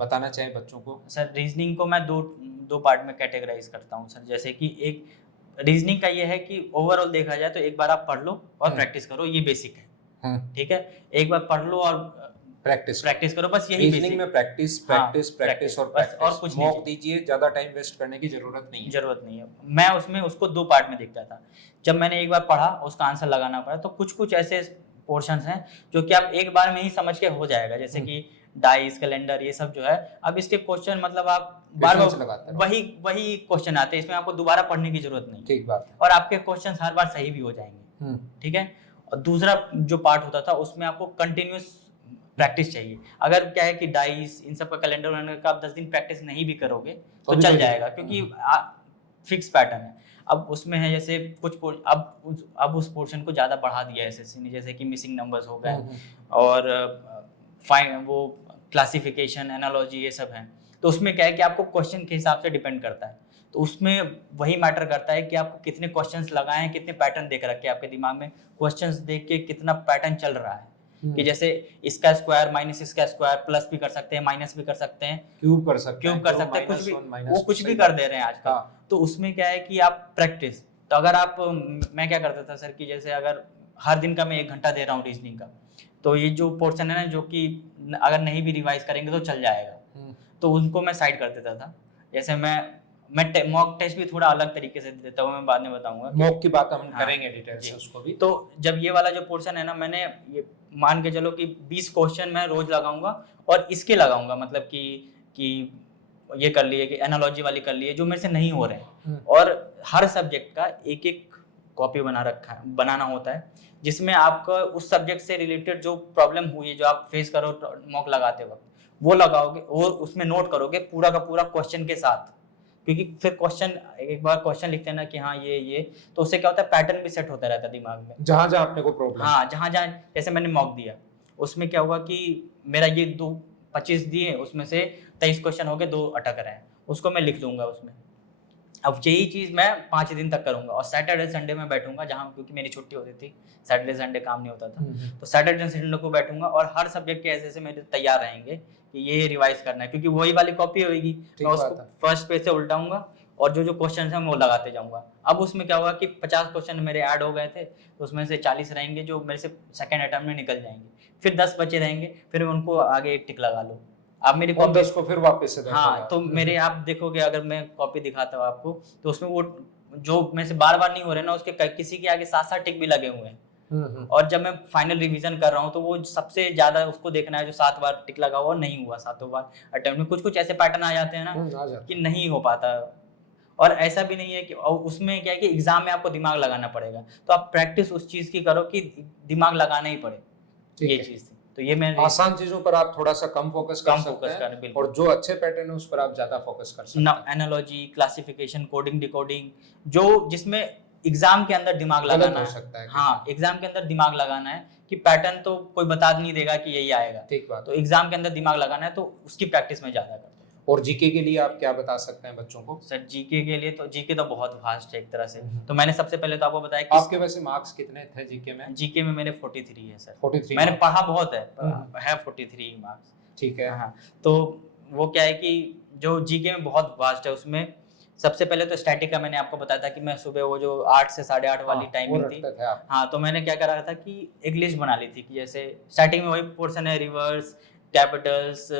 बताना चाहें बच्चों को। सर रीजनिंग को मैं दो पार्ट में कैटेगराइज करता हूँ सर। जैसे कि एक रीजनिंग का ये है कि ओवरऑल देखा जाए तो एक बार आप पढ़ लो और प्रैक्टिस करो, ये बेसिक है, ठीक है। एक बार पढ़ लो और प्रैक्टिस करो, बस यही रीजनिंग में प्रैक्टिस और कुछ मॉक दीजिए, ज्यादा टाइम वेस्ट करने की जरूरत नहीं है। मैं उसमें उसको दो पार्ट में देखता था। जब मैंने एक बार पढ़ा, उसका आंसर लगाना पड़ा, तो कुछ ऐसे पोर्शंस हैं जो कि आप एक बार में ही समझ के हो जाएगा, जैसे कि डाइस, कैलेंडर, ये सब जो है। अब इसके क्वेश्चन मतलब आप बार वही क्वेश्चन आते हैं, इसमें आपको दोबारा पढ़ने की जरूरत नहीं। ठीक बात है। और आपके क्वेश्चन हर बार सही भी हो जाएंगे, ठीक है। और दूसरा जो पार्ट होता था उसमें आपको कंटिन्यूस प्रैक्टिस चाहिए। अगर क्या है कि डाइस, इन सब का कैलेंडर का आप 10 दिन प्रैक्टिस नहीं भी करोगे तो चल जाएगा, क्योंकि फिक्स पैटर्न है। अब उसमें है जैसे अब उस पोर्शन को ज़्यादा बढ़ा दिया है एसएससी ने, जैसे कि मिसिंग नंबर्स हो गए और वो क्लासिफिकेशन, एनालॉजी, ये सब है। तो उसमें क्या है कि आपको क्वेश्चन के हिसाब से डिपेंड करता है। तो उसमें वही मैटर करता है कि आपको कितने क्वेश्चंस लगाए हैं, कितने पैटर्न देख रखे हैं आपके दिमाग में, क्वेश्चंस देख के कितना पैटर्न चल रहा है। कि जैसे इसका स्क्वायर माइनस इसका स्क्वायर, प्लस भी कर सकते हैं, माइनस भी कर सकते हैं, क्यूब कर सकते हैं, कुछ भी, वो कुछ भी कर दे रहे हैं आजकल। तो उसमें क्या है कि आप प्रैक्टिस, तो अगर आप, मैं क्या करता था सर कि जैसे अगर हर दिन का मैं 1 घंटा दे रहा हूँ रीजनिंग का, तो ये जो पोर्शन है ना, जो कि अगर नहीं भी रिवाइज करेंगे तो चल जाएगा, तो उनको मैं साइड कर देता था। जैसे मैं मॉक टेस्ट भी थोड़ा अलग तरीके से देता हूँ, मैं बाद में बताऊंगा, मॉक की बात हम करेंगे डिटेल से उसको भी। तो जब ये वाला जो पोर्शन है ना, मैंने ये मान के चलो कि 20 क्वेश्चन मैं रोज लगाऊंगा, और इसके लगाऊंगा मतलब कि ये कर लिए, कि एनालॉजी वाली कर लिए जो मेरे से नहीं हो रहे हैं। और हर सब्जेक्ट का एक कॉपी बनाना होता है, जिसमें आपका उस सब्जेक्ट से रिलेटेड जो प्रॉब्लम हुई है, जो आप फेस करो मॉक लगाते वक्त, वो लगाओगे और उसमें नोट करोगे पूरा का पूरा क्वेश्चन के साथ। क्योंकि फिर क्वेश्चन, एक बार क्वेश्चन लिखते हैं ना कि हाँ ये, तो उससे क्या होता है, पैटर्न भी सेट होता रहता है दिमाग में, जहां आपने को प्रॉब्लम, हाँ जहां जैसे मैंने मॉक दिया, उसमें क्या हुआ कि मेरा ये 25 दिए, उसमें से 23 क्वेश्चन हो गए, 2 अटक रहे हैं, उसको मैं लिख दूंगा उसमें। अब यही चीज़ मैं 5 दिन तक करूंगा, और सैटरडे संडे में बैठूंगा, जहाँ क्योंकि मेरी छुट्टी होती थी, सैटरडे संडे काम नहीं होता था, तो सैटरडे संडे को बैठूंगा, और हर सब्जेक्ट के ऐसे मेरे तैयार रहेंगे कि ये रिवाइज करना है, क्योंकि वही वाली कॉपी होगी, मैं उसको फर्स्ट पेज से उल्टाऊंगा और जो क्वेश्चन है वो लगाते जाऊंगा। अब उसमें क्या हुआ कि 50 क्वेश्चन मेरे ऐड हो गए थे, तो उसमें से 40 रहेंगे जो मेरे से सेकंड अटेम्प्ट में निकल जाएंगे, फिर 10 बचे रहेंगे, फिर उनको आगे एक टिक लगा लो। आप मेरी कॉपी 10 को फिर वापस से हाँ, तो मेरे आप देखोगे, अगर मैं कॉपी दिखाता हूँ आपको, तो उसमें वो जो मेरे से बार बार नहीं हो रहे ना, उसके किसी के आगे 7-7 टिक भी लगे हुए हैं। और जब मैं फाइनल रिवीजन कर रहा हूँ, तो वो सबसे ज्यादा उसको देखना है जो 7 बार टिक लगा हुआ नहीं हुआ, 7 बार अटेम्प्ट में कुछ ऐसे पैटर्न आ जाते हैं ना कि नहीं हो पाता। और ऐसा भी नहीं है कि उसमें क्या है कि एग्जाम में आपको दिमाग लगाना पड़ेगा, तो आप प्रैक्टिस उस चीज की करो कि दिमाग लगाना ही पड़े, ये चीज। तो ये मैं आसान चीजों पर आप थोड़ा सा कम फोकस कर सकते हैं, और जो अच्छे पैटर्न है उस पर आप ज्यादा फोकस कर सकते हैं। एनालॉजी, क्लासिफिकेशन, कोडिंग, डिकोडिंग, जो जिसमें एग्जाम के अंदर दिमाग लगाना हो सकता है। हाँ, एग्जाम के अंदर दिमाग लगाना है कि पैटर्न तो कोई बता नहीं देगा कि यही आएगा, ठीक बात। तो एग्जाम के अंदर दिमाग लगाना है, तो उसकी प्रैक्टिस में ज्यादा करता हूँ। और जीके के लिए आप क्या बता सकते हैं बच्चों को? सर जीके के लिए तो जीके तो बहुत वास्ट है एक तरह से। तो मैंने सबसे पहले तो आपको बताया कि आपके वैसे मार्क्स कितने थे जीके में? जीके में मेरे 43 है सर। 43 मैंने पढ़ा बहुत है 43 मार्क्स, ठीक है। हाँ, तो वो क्या है कि जो जीके में बहुत वास्ट है, उसमें सबसे पहले तो स्टैटिक का मैंने आपको बताया था कि मैं सुबह वो जो 8 से 8:30 वाली टाइमिंग थी, हाँ, तो मैंने क्या करा था कि एक लिस्ट बना ली थी कि जैसे स्टार्टिंग में वही पोर्शन है, रिवर्स, कैपिटल्स,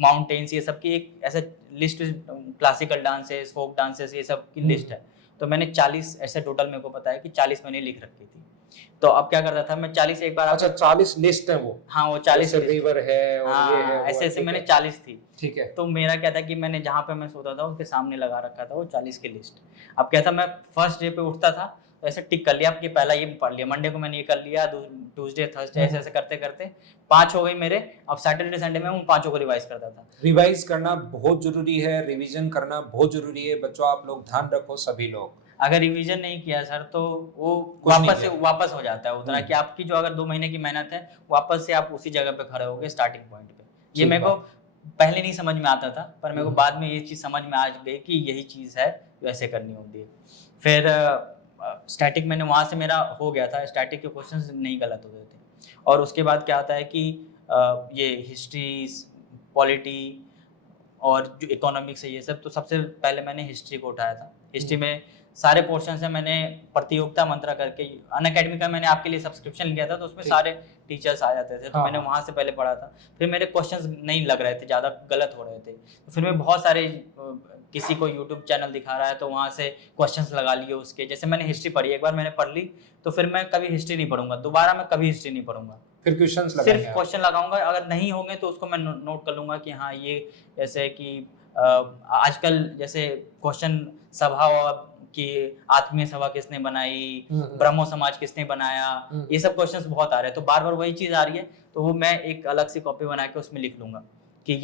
माउंटेन्स, ये सब की एक ऐसा list, classical dances, folk dances, ये सब की लिस्ट है। तो मैंने 40 ऐसे टोटल मेरे को पता है कि 40 मैंने लिख रखी थी। तो अब क्या करता था मैं 40 एक बार अच्छा 40 लिस्ट है वो? हाँ वो 40 रिवर है और हाँ ये है वो ऐसे है, ऐसे ठीक मैंने है। 40 थी। ठीक है। तो मेरा क्या था कि मैंने जहाँ पे मैं सोता था उसके सामने लगा रखा था वो 40 की लिस्ट। अब क्या था मैं फर्स्ट डे पे उठता था तो ऐसे टिक कर लिया, अब ये पहला ये पढ़ लिया, मंडे को मैंने ये कर लिया, ट्यूसडे थर्सडे ऐसे ऐसे करते करते 5 हो गई मेरे। अब सैटरडे संडे में उन 5 को रिवाइज करता था। रिवाइज करना बहुत जरूरी है, रिवीजन करना बहुत जरूरी है बच्चों, आप लोग ध्यान रखो सभी लोग। अगर रिवीजन नहीं किया सर तो वो कुछ नहीं वापस किया। वापस हो जाता है उतना कि आपकी जो अगर 2 महीने की मेहनत है वापस से आप उसी जगह पे खड़े होगे स्टार्टिंग पॉइंट पे। ये ठीक मेरे को बात। पहले नहीं समझ में आता था पर मेरे को बाद में ये चीज़ समझ में आ गई कि यही चीज़ है जो ऐसे करनी होती है। फिर स्टैटिक मैंने वहाँ से मेरा हो गया था, स्टैटिक के क्वेश्चंस नहीं गलत होते थे। और उसके बाद क्या आता है कि ये हिस्ट्री, पॉलिटी और जो इकोनॉमिक्स है ये सब, तो सबसे पहले मैंने हिस्ट्री को उठाया था। हिस्ट्री में सारे पोर्शन से मैंने प्रतियोगिता मंत्रा करके अनअकैडमी का मैंने आपके लिए सब्सक्रिप्शन लिया था तो उसमें सारे टीचर्स आ जाते थे तो मैंने वहाँ से पहले पढ़ा था। फिर मेरे क्वेश्चंस नहीं लग रहे थे, ज़्यादा गलत हो रहे थे, तो फिर मैं बहुत सारे किसी को यूट्यूब चैनल दिखा रहा है तो वहाँ से क्वेश्चंस लगा लिए उसके। जैसे मैंने हिस्ट्री पढ़ी, एक बार मैंने पढ़ ली तो फिर मैं कभी हिस्ट्री नहीं पढ़ूंगा दोबारा, मैं कभी हिस्ट्री नहीं पढ़ूंगा, फिर क्वेश्चंस सिर्फ लगाएंगे आप। क्वेश्चन लगाऊंगा। अगर नहीं होंगे तो उसको मैं नोट कर लूंगा कि हाँ ये जैसे कि आजकल जैसे क्वेश्चन सभा की आत्मीय सभा किसने बनाई, ब्रह्मो समाज किसने बनाया, ये सब क्वेश्चंस बहुत आ रहे हैं तो बार बार वही चीज आ रही है तो वो मैं एक अलग सी कॉपी बना के उसमें लिख लूंगा कि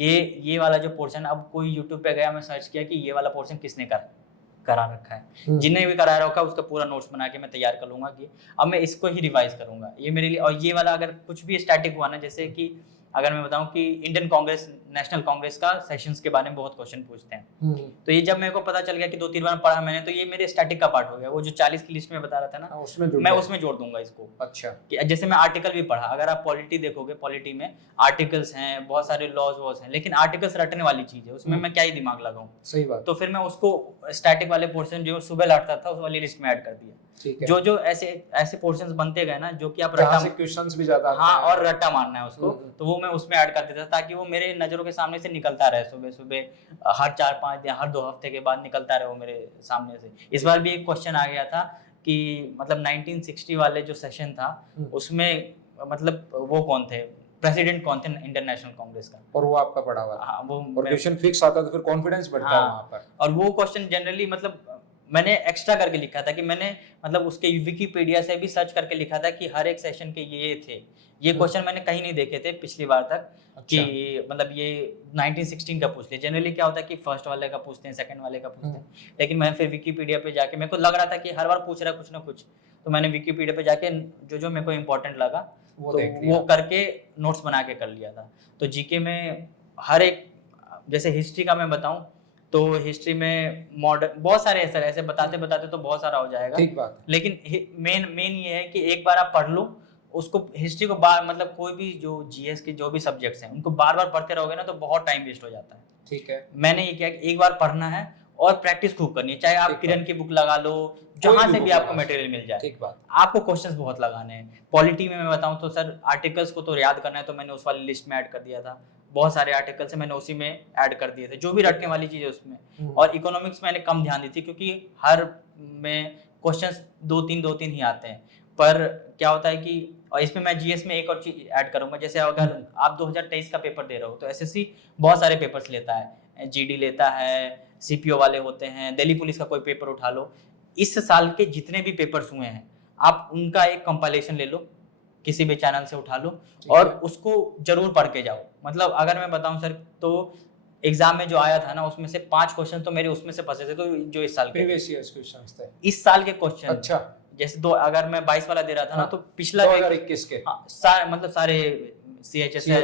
ये वाला जो पोर्शन, अब कोई यूट्यूब पे गया मैं सर्च किया कि ये वाला पोर्शन किसने करा रखा है, जिन्हें भी कराया रखा है उसका पूरा नोट्स बना के मैं तैयार कर लूंगा कि अब मैं इसको ही रिवाइज करूंगा ये मेरे लिए। और ये वाला अगर कुछ भी स्टैटिक हुआ ना, जैसे कि अगर मैं बताऊं कि इंडियन कांग्रेस, नेशनल कांग्रेस का सेशंस के बारे में बहुत क्वेश्चन पूछते हैं तो ये जब मेरे को पता चल गया कि 2-3 बार पढ़ा मैंने तो ये मेरे स्टैटिक का पार्ट हो गया। वो जो 40 की लिस्ट में बता रहा था ना मैं उसमें जोड़ दूंगा इसको। अच्छा। कि जैसे मैं आर्टिकल भी पढ़ा, अगर आप पॉलिटी देखोगे, पॉलिटी में आर्टिकल्स हैं, बहुत सारे लॉज वॉज हैं, लेकिन आर्टिकल्स रटने वाली चीज है, उसमें मैं क्या ही दिमाग लगाऊं। सही बात। तो फिर मैं उसको स्टैटिक वाले पोर्शन जो सुबह लड़ता था उस वाली लिस्ट में ऐड कर दिया। ठीक है। जो ऐसे पोर्शंस बनते गए ना जो कि आप रट्टा से क्वेश्चंस भी ज्यादा आते हाँ हैं। और रट्टा मारना है उसको, तो वो मैं उसमें ऐड कर देता था ताकि वो मेरे नजरों के सामने से निकलता रहे सुबह सुबह, हर 4-5 दिन, हर 2 हफ्ते के बाद निकलता रहे वो मेरे सामने से। इस बार भी एक क्वेश्चन आ गया था कि मतलब 1960 वाले जो सेशन था उसमें मतलब वो कौन थे, प्रेसिडेंट कौन थे इंडियन नेशनल कांग्रेस का, और वो आपका पढ़ा हुआ। हाँ वो क्वेश्चन फिक्स आता तो फिर कॉन्फिडेंस बढ़ता है वहां पर। और वो क्वेश्चन जनरली मतलब मैंने एक्स्ट्रा करके लिखा था कि मैंने मतलब उसके विकिपीडिया से भी सर्च करके लिखा था कि हर एक सेशन के ये थे, ये क्वेश्चन मैंने कहीं नहीं देखे थे पिछली बार तक। अच्छा। कि मतलब ये 1916 का पूछ लिया। जनरली क्या होता है कि फर्स्ट वाले का पूछते हैं, सेकंड वाले का पूछते हैं, लेकिन मैं फिर विकिपीडिया पे जाके मेरे को लग रहा था कि हर बार पूछ रहा है कुछ ना कुछ, तो मैंने विकिपीडिया पे जाके जो मेरे को इम्पोर्टेंट लगा वो करके नोट्स बना के कर लिया था। तो जीके में हर एक, जैसे हिस्ट्री का मैं बताऊं तो हिस्ट्री में मॉडर्न बहुत सारे ऐसे बताते बताते तो बहुत सारा हो जाएगा। ठीक बात। लेकिन मेन ये है कि एक बार आप पढ़ लो उसको, हिस्ट्री को बार मतलब कोई भी जो जीएस के जो भी सब्जेक्ट्स हैं उनको बार बार पढ़ते रहोगे ना तो बहुत टाइम वेस्ट हो जाता है। ठीक है। मैंने ये किया कि एक बार पढ़ना है और प्रैक्टिस खूब करनी है, चाहे आप किरण की बुक लगा लो, जहां से भी आपको मटेरियल मिल जाए। ठीक बात। आपको क्वेश्चंस बहुत लगाने हैं। पॉलिटी में मैं बताऊं तो सर आर्टिकल्स को तो याद करना है तो मैंने उस वाली लिस्ट में ऐड कर दिया था, बहुत सारे आर्टिकल्स मैंने उसी में ऐड कर दिए थे जो भी रटने वाली चीज है उसमें। और इकोनॉमिक्स मैंने कम ध्यान दी थी क्योंकि हर में क्वेश्चंस 2-3 ही आते हैं, पर क्या होता है कि और इसमें मैं जीएस में एक और चीज ऐड करूंगा, जैसे अगर आप 2023 का पेपर दे रहे हो तो एसएससी बहुत सारे पेपर्स लेता है, जीडी लेता है, सीपीओ वाले होते हैं, दिल्ली पुलिस का कोई पेपर उठा लो, इस साल के जितने भी पेपर्स हुए हैं आप उनका एक कंपाइलेशन ले लो, किसी भी चैनल से उठा लो और उसको जरूर पढ़ के जाओ। मतलब अगर मैं बताऊं सर तो एग्जाम में जो आया था ना उसमें से 5 क्वेश्चन तो मेरे उसमें से फंसे थे, तो जो इस साल के प्रीवियस ईयर्स क्वेश्चंस थे, इस साल के क्वेश्चन। अच्छा। जैसे अगर मैं 22 वाला दे रहा था ना तो पिछला 2021 के मतलब सारे CHSL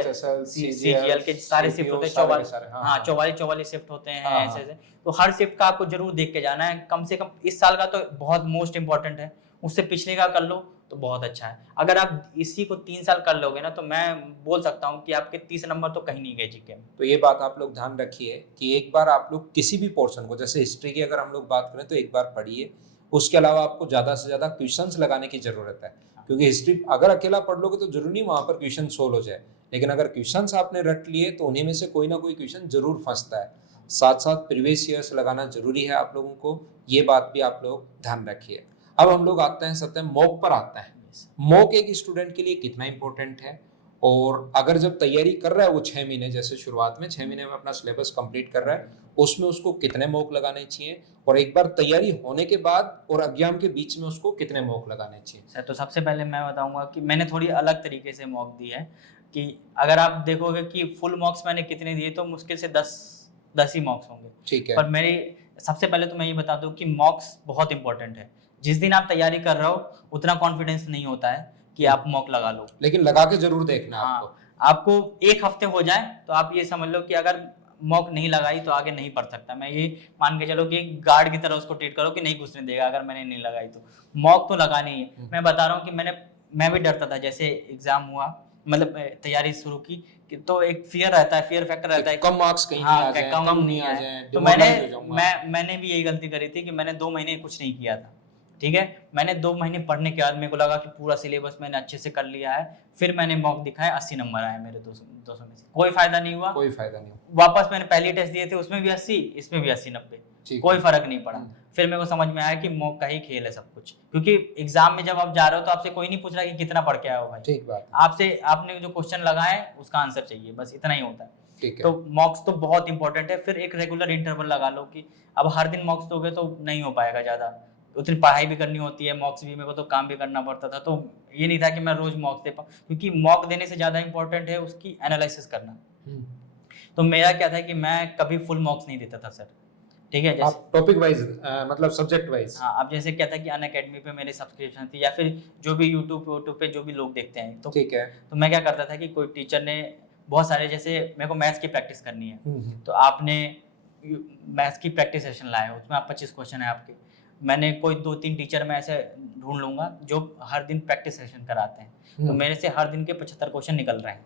CGL के सारे शिफ्ट होते हैं, 44 शिफ्ट होते हैं ऐसे। तो हर शिफ्ट का आपको जरूर देख के जाना है, कम से कम इस साल का तो बहुत मोस्ट इंपॉर्टेंट है, उससे पिछले का कर लो तो बहुत अच्छा है। अगर आप इसी को 3 साल कर लोगे ना तो मैं बोल सकता हूँ कि आपके 30 नंबर तो कहीं नहीं गए जीके में। तो ये बात आप लोग ध्यान रखिए कि एक बार आप लोग किसी भी पोर्शन को, जैसे हिस्ट्री की अगर हम लोग बात करें तो एक बार पढ़िए, उसके अलावा आपको ज्यादा से ज्यादा क्वेश्चंस लगाने की जरूरत है, क्योंकि हिस्ट्री अगर अकेला पढ़ लोगे तो जरूरी नहीं वहां पर क्वेश्चन सोल्व हो जाए, लेकिन अगर क्वेश्चंस आपने रट लिए तो उन्हीं में से कोई ना कोई क्वेश्चन जरूर फंसता है। साथ साथ प्रीवियस ईयर्स लगाना जरूरी है आप लोगों को, ये बात भी आप लोग ध्यान रखिए। अब हम लोग आते हैं सत्य मॉक पर आते हैं। मॉक एक स्टूडेंट के लिए कितना इंपॉर्टेंट है, और अगर जब तैयारी कर रहा है वो 6 महीने, जैसे शुरुआत में 6 महीने में अपना सिलेबस कंप्लीट कर रहा है, उसमें उसको कितने मॉक लगाने चाहिए, और एक बार तैयारी होने के बाद और एग्जाम के बीच में उसको कितने मॉक लगाने चाहिए? सर तो सबसे पहले मैं बताऊंगा कि मैंने थोड़ी अलग तरीके से मॉक दी है, कि अगर आप देखोगे कि फुल मॉक्स मैंने कितने दिए तो मुश्किल से 10 ही मॉक्स होंगे। ठीक है। पर मेरी सबसे पहले तो मैं ये बता दूं कि मॉक्स बहुत इंपॉर्टेंट है। जिस दिन आप तैयारी कर रहे हो उतना कॉन्फिडेंस नहीं होता है कि आप मॉक लगा लो, लेकिन लगा के जरूर देखना हाँ, आपको। आपको एक हफ्ते हो जाए तो आप ये समझ लो कि अगर मॉक नहीं लगाई तो आगे नहीं पढ़ सकता। मैं ये मान के चलो कि गार्ड की तरह उसको ट्रीट करो कि नहीं घुसने देगा अगर मैंने नहीं लगाई तो। मॉक तो लगानी ही है। मैं बता रहा हूँ कि मैं भी डरता था, जैसे एग्जाम हुआ, मतलब तैयारी शुरू की तो एक फियर रहता है, फियर फैक्टर रहता है, कम मार्क्स कहीं हाँ, नहीं आ जाए, कम नहीं आ जाए, तो demoralize हो जाऊंगा। मैंने भी यही गलती करी थी कि मैंने 2 महीने कुछ नहीं किया था। ठीक है, मैंने 2 महीने पढ़ने के बाद मेरे को लगा कि पूरा सिलेबस मैंने अच्छे से कर लिया है, फिर मैंने मॉक दिखाया, 80 नंबर आए मेरे 200 में से। कोई फायदा नहीं हुआ, कोई फायदा नहीं। वापस मैंने पहले टेस्ट दिए थे उसमें भी 80, इसमें भी 80-90, कोई फर्क नहीं पड़ा। फिर मेरे को समझ में आया कि मॉक का ही खेल है सब कुछ, क्योंकि एग्जाम में जब आप जा रहे हो तो आपसे कोई नहीं पूछ रहा कि कितना पढ़ के आए हो भाई। ठीक बात। आपसे आपने जो क्वेश्चन लगाए उसका आंसर चाहिए, बस इतना ही होता है। ठीक है। तो मॉक्स तो बहुत इंपॉर्टेंट है। फिर एक रेगुलर इंटरवल लगा लो, कि अब हर दिन मॉक्स दोगे तो नहीं हो पाएगा, ज्यादा उतनी पढ़ाई भी करनी होती है, मॉक्स भी मेरे को तो काम भी करना पड़ता था, तो ये नहीं था कि मैं रोज मॉक्स दे पाऊँ, क्योंकि मॉक देने से ज्यादा इंपॉर्टेंट है उसकी एनालिसिस करना। तो मेरा क्या था कि मैं कभी फुल मॉक्स नहीं देता था सर। ठीक है, जैसे आप टॉपिक वाइज मतलब सब्जेक्ट वाइज? हाँ, अब जैसे क्या था कि अनअकैडमी पे मेरे सब्सक्रिप्शन थी, या फिर जो भी यूट्यूब पे जो भी लोग देखते हैं, तो ठीक है। तो मैं क्या करता था कि कोई टीचर ने बहुत सारे, जैसे मेरे को मैथ्स की प्रैक्टिस करनी है, तो आपने मैथ्स की प्रैक्टिस सेशन लाया, उसमें आप 25 क्वेश्चन है आपके, मैंने कोई 2-3 टीचर मैं ऐसे ढूंढ लूंगा जो हर दिन प्रैक्टिस सेशन कराते हैं, तो मेरे से हर दिन के 75 क्वेश्चन निकल रहे हैं।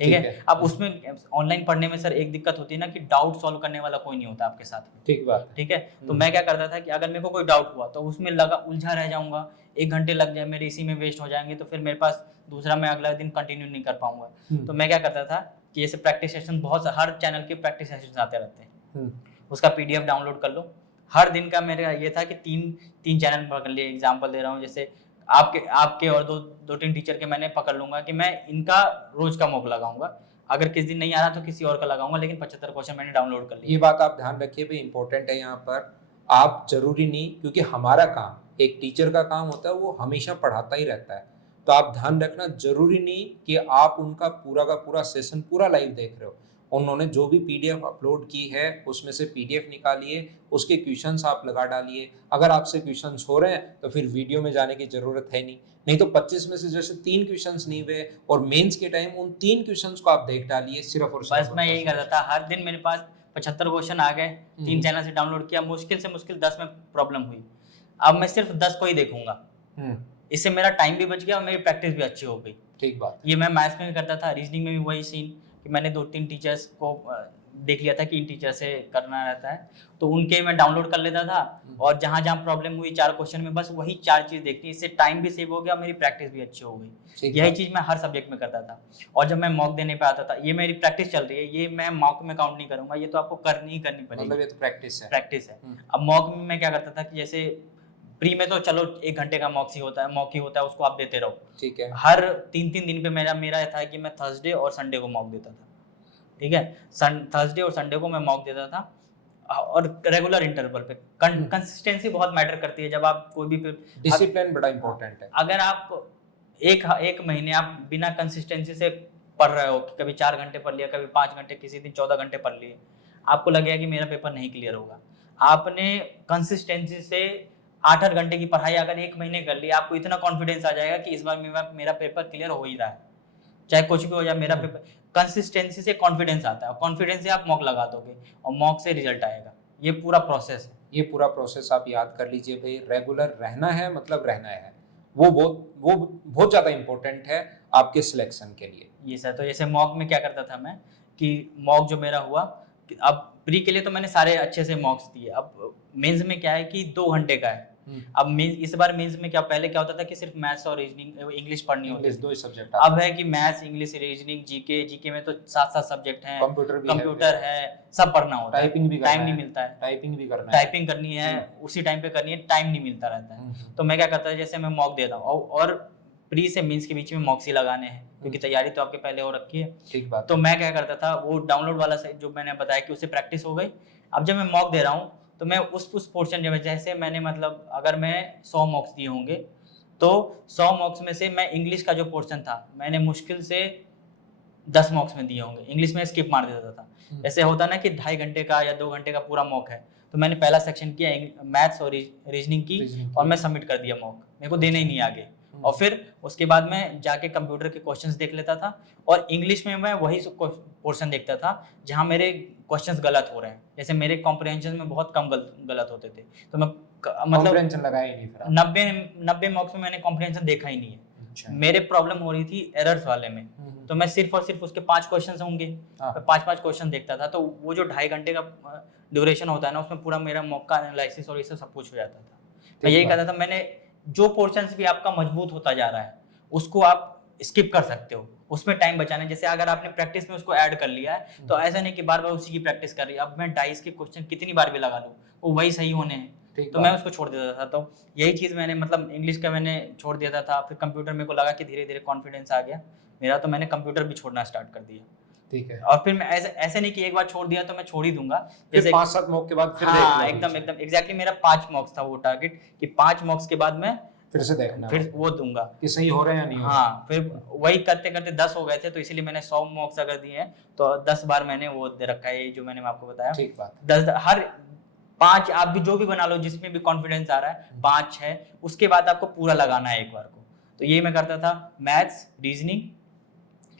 ठीक है। अब उसमें ऑनलाइन पढ़ने में सर एक दिक्कत होती है ना कि डाउट सॉल्व करने वाला कोई नहीं होता आपके साथ में। ठीक बात। ठीक है, तो मैं क्या करता था कि अगर मेरे को कोई डाउट हुआ तो उसमें लगा उलझा रह जाऊंगा, 1 घंटे लग जाए मेरे इसी में वेस्ट हो जाएंगे, तो फिर मेरे पास दूसरा मैं अगला दिन कंटिन्यू नहीं कर पाऊंगा। तो मैं क्या करता था कि जैसे प्रैक्टिस सेशन, बहुत हर चैनल के प्रैक्टिस सेशन आते रहते हैं, उसका PDF डाउनलोड कर लो। हर दिन का मेरा ये था कि तीन चैनल पकड़ लिए, एग्जाम्पल दे रहा हूँ, जैसे आपके और दो तीन टीचर के मैंने पकड़ लूंगा कि मैं इनका रोज का मॉक लगाऊंगा, अगर किसी दिन नहीं आ रहा तो किसी और का लगाऊंगा, लेकिन 75 क्वेश्चन मैंने डाउनलोड कर लिया। ये बात आप ध्यान रखिए भाई, इंपॉर्टेंट है यहाँ पर। आप जरूरी नहीं, क्योंकि हमारा काम, एक टीचर का काम होता है वो हमेशा पढ़ाता ही रहता है, तो आप ध्यान रखना, जरूरी नहीं कि आप उनका पूरा का पूरा सेशन पूरा लाइव देख रहे हो। उन्होंने जो भी PDF अपलोड की है उसमें से PDF निकालिए, उसके क्वेश्चंस आप लगा डालिए। अगर आपसे क्वेश्चंस हो रहे हैं तो फिर वीडियो में जाने की जरूरत है नहीं तो 25 में से जैसे 3 क्वेश्चंस नहीं हुए और मेंस के टाइम उन 3 क्वेश्चंस को आप देख डालिए, सिर्फ और सिर्फ। बस मैं यही करता था, हर दिन मेरे पास 75 क्वेश्चन आ गए, 3 चैनल से डाउनलोड किया, मुश्किल से मुश्किल 10 में प्रॉब्लम हुई, अब मैं सिर्फ 10 को ही देखूंगा, इससे मेरा टाइम भी बच गया और मेरी प्रैक्टिस भी अच्छी हो गई। ठीक बात। ये मैं मैथ्स में भी करता था, रीजनिंग में भी वही सीन, कि मैंने 2-3 टीचर्स को देख लिया था कि इन टीचर से करना रहता है, तो उनके मैं डाउनलोड कर लेता था, और जहां जहां प्रॉब्लम हुई 4 क्वेश्चन में बस वही 4 चीज देखती, इससे टाइम भी सेव हो गया, मेरी प्रैक्टिस भी अच्छी हो गई। यही चीज मैं हर सब्जेक्ट में करता था। और जब मैं मॉक देने पे आता था, ये मेरी प्रैक्टिस चल रही है, ये मैं मॉक में काउंट नहीं करूंगा, ये तो आपको करनी पड़ेगी, मतलब ये तो प्रैक्टिस है। अब मॉक में मैं क्या करता था कि जैसे प्री में तो चलो 1 घंटे का मॉक ही होता है, उसको आप देते रहो। ठीक है। हर 3-3 दिन पे मेरा था कि मैं थर्सडे और संडे को मॉक देता था। ठीक है, थर्सडे और संडे को मैं मॉक देता था, और रेगुलर इंटरवल पे। कंसिस्टेंसी बहुत मैटर करती है, जब आप कोई भी डिसिप्लिन बड़ा इंपॉर्टेंट है। अगर आप एक महीने आप बिना कंसिस्टेंसी से पढ़ रहे हो, कभी 4 घंटे पढ़ लिया, कभी 5 घंटे, किसी दिन 14 घंटे पढ़ लिए, आपको लगेगा कि मेरा पेपर नहीं क्लियर होगा। आपने कंसिस्टेंसी से 8-8 घंटे की पढ़ाई अगर 1 महीने कर ली, आपको इतना कॉन्फिडेंस आ जाएगा कि इस बार मेरा पेपर क्लियर हो ही रहा है, चाहे कुछ भी हो जाए मेरा पेपर। कंसिस्टेंसी से कॉन्फिडेंस आता है, और कॉन्फिडेंस से आप मॉक लगा दोगे और मॉक से रिजल्ट आएगा। ये पूरा प्रोसेस है। ये पूरा प्रोसेस आप याद कर लीजिए भाई, रेगुलर रहना है, मतलब रहना है, वो बहुत ज़्यादा इंपॉर्टेंट है आपके सिलेक्शन के लिए। ये सर, तो जैसे मॉक में क्या करता था मैं कि मॉक जो मेरा हुआ, अब प्री के लिए तो मैंने सारे अच्छे से मॉक्स दिए, अब मेंस में क्या है कि 2 घंटे का है, अब इस बार मेंस में क्या, पहले क्या होता था कि सिर्फ मैथ्स और रीजनिंग इंग्लिश पढ़नी होती इंग्लिश थी, दो ही सब्जेक्ट अब है कि मैथ्स इंग्लिश रीजनिंग जीके में तो 7 सब्जेक्ट हैं, कंप्यूटर है, सब पढ़ना होता है, टाइपिंग भी टाइम नहीं मिलता है, टाइपिंग भी करना है, टाइपिंग करनी है उसी टाइम पे करनी है, टाइम नहीं मिलता रहता है। तो मैं क्या करता है, जैसे मैं मॉक देता हूँ और प्री से मींस के बीच में मॉक्स ही लगाने हैं, क्योंकि तैयारी तो आपके पहले हो रखी है। ठीक बात। तो मैं क्या करता था, वो डाउनलोड वाला जो मैंने बताया कि उससे प्रैक्टिस हो गई। अब जब मैं मॉक दे रहा हूँ तो मैं उस पोर्शन जब जैसे मैंने मतलब अगर मैं 100 मॉक्स दिए होंगे तो 100 मॉक्स में से मैं इंग्लिश का जो पोर्शन था मैंने मुश्किल से 10 मॉक्स में दिए होंगे, इंग्लिश में स्किप मार देता था। ऐसे होता ना कि 2.5 घंटे का या 2 घंटे का पूरा मॉक है, तो मैंने पहला सेक्शन किया मैथ्स और रीजनिंग की और मैं सबमिट कर दिया मॉक, मेरे को देना ही नहीं आगे। और फिर उसके बाद मैं जाके कंप्यूटर के क्वेश्चंस देख लेता था और इंग्लिश में मैं वही पोर्शन देखता था जहां मेरे क्वेश्चंस गलत हो रहे हैं। जैसे मेरे कॉम्प्रिहेंशन में बहुत कम गलत होते थे, तो मैं कॉम्प्रिहेंशन लगाया ही नहीं फिर 90 मॉक्स में मैंने कॉम्प्रिहेंशन देखा ही नहीं है। अच्छा। मेरे प्रॉब्लम हो रही थी एरर्स वाले में, तो मैं सिर्फ और सिर्फ उसके 5 क्वेश्चन होंगे, 5 क्वेश्चन देखता था, तो वो जो 2.5 घंटे का ड्यूरेशन होता है ना, उसमें पूरा मेरा मॉक का एनालिसिस और ये सब कुछ हो जाता था। मैं यही कहता था, मैंने जो पोर्शंस भी आपका मजबूत होता जा रहा है उसको आप स्किप कर सकते हो, उसमें टाइम बचाना है। जैसे अगर आपने प्रैक्टिस में उसको ऐड कर लिया है तो ऐसा नहीं कि बार बार उसी की प्रैक्टिस कर रही है। अब मैं डाइस के क्वेश्चन कितनी बार भी लगा लूं वो वही सही होने हैं, तो मैं उसको छोड़ देता था। तो यही चीज मैंने मतलब इंग्लिश का मैंने छोड़ दिया था। फिर कंप्यूटर मेरे को लगा कि धीरे धीरे कॉन्फिडेंस आ गया मेरा, तो मैंने कंप्यूटर भी छोड़ना स्टार्ट कर दिया। ठीक है। और फिर मैं ऐसे नहीं कि एक बार छोड़ दिया तो मैं छोड़ ही दूंगा, जैसे 5-7 मॉक के बाद फिर एकदम एग्जैक्टली मेरा 5 मॉक्स था वो टारगेट कि 5 मॉक्स के बाद मैं फिर से देखना, फिर वो दूंगा कि सही हो रहा है या नहीं। हाँ, फिर वही करते करते 10 हो गए थे, तो इसीलिए मैंने 100 मॉक्स अगर दिए हैं तो 10 बार मैंने वो दे रखा है, जो मैंने आपको बताया। ठीक बात। 10 हर 5 आप भी जो भी बना लो जिसमें भी कॉन्फिडेंस आ रहा है 5 है, उसके बाद आपको पूरा लगाना है एक बार को। तो ये मैं करता था, मैथ्स रीजनिंग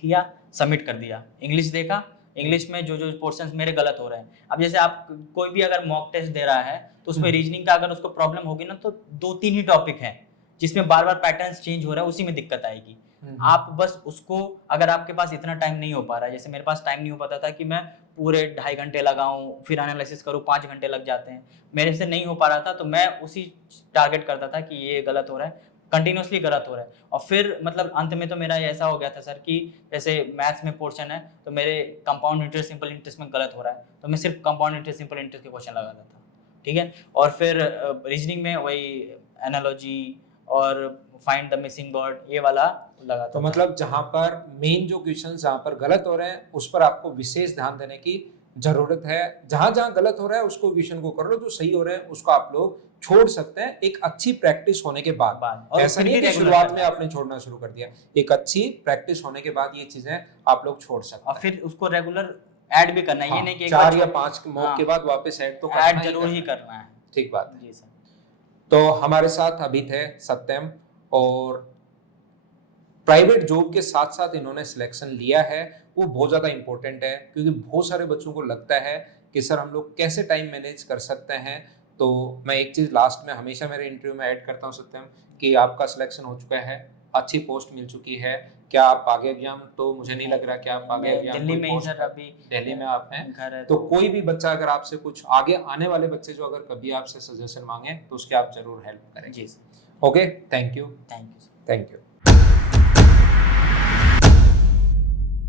किया, सबमिट कर दिया। इंग्लिश देखा, इंग्लिश में जो पोर्शंस मेरे गलत हो रहे हैं, अब जैसे आप कोई भी अगर मॉक टेस्ट दे रहा है तो उसमें रीजनिंग का अगर उसको प्रॉब्लम होगी ना, तो 2-3 ही टॉपिक हैं जिसमें बार बार पैटर्न्स चेंज हो रहा है, उसी में दिक्कत आएगी। आप बस उसको, अगर आपके पास इतना टाइम नहीं हो पा रहा है, जैसे मेरे पास टाइम नहीं हो पाता था कि मैं पूरे 2.5 घंटे लगाऊं फिर एनालिसिस करूं, 5 घंटे लग जाते हैं, मेरे से नहीं हो पा रहा था, तो मैं उसी टारगेट करता था कि ये गलत हो रहा है, कंटिन्यूसली गलत हो रहा है। और फिर मतलब अंत में तो मेरा ऐसा हो गया था सर कि जैसे मैथ्स में पोर्शन है तो मेरे कंपाउंड इंटरेस्ट सिंपल इंटरेस्ट में गलत हो रहा है, तो मैं सिर्फ कंपाउंड इंटरेस्ट सिंपल इंटरेस्ट के क्वेश्चन लगाता था, ठीक है। और फिर रीजनिंग में वही एनालॉजी और फाइंड द मिसिंग वर्ड, ये वाला लगाता तो मतलब जहां पर मेन जो क्वेश्चंस जहां पर गलत हो रहे हैं उस पर आपको विशेष ध्यान देने की जरूरत है। जहां जहां गलत हो रहा है उसको क्वेश्चन को कर लो, जो सही हो रहे हैं उसको आप लोग छोड़ सकते हैं एक अच्छी प्रैक्टिस होने के बाद। ऐसा नहीं कि शुरुआत में आपने छोड़ना शुरू कर दिया, एक अच्छी प्रैक्टिस होने के बाद ये चीजें आप लोग छोड़ सकते हैं। और फिर उसको रेगुलर ऐड भी करना है, ये नहीं कि 4 या 5 मॉक के बाद वापस ऐड तो ऐड जरूर ही करना है। ठीक बात जी सर। तो हमारे साथ अभी थे सत्यम, और प्राइवेट जॉब के साथ साथ इन्होंने सिलेक्शन लिया है, वो बहुत ज़्यादा इंपॉर्टेंट है, क्योंकि बहुत सारे बच्चों को लगता है कि सर हम लोग कैसे टाइम मैनेज कर सकते हैं। तो मैं एक चीज़ लास्ट में हमेशा मेरे इंटरव्यू में ऐड करता हूँ सत्यम, कि आपका सिलेक्शन हो चुका है, अच्छी पोस्ट मिल चुकी है, क्या आप आगे एग्जाम, तो मुझे नहीं लग रहा कि आप आगे एग्जाम दिल्ली में ही सर, अभी दिल्ली में आप हैं घर है, तो कोई भी बच्चा अगर आपसे कुछ आगे आने वाले बच्चे जो अगर कभी आपसे सजेशन मांगे तो उसके आप जरूर हेल्प करें। जी sir. Okay, thank you. Thank you. Thank you.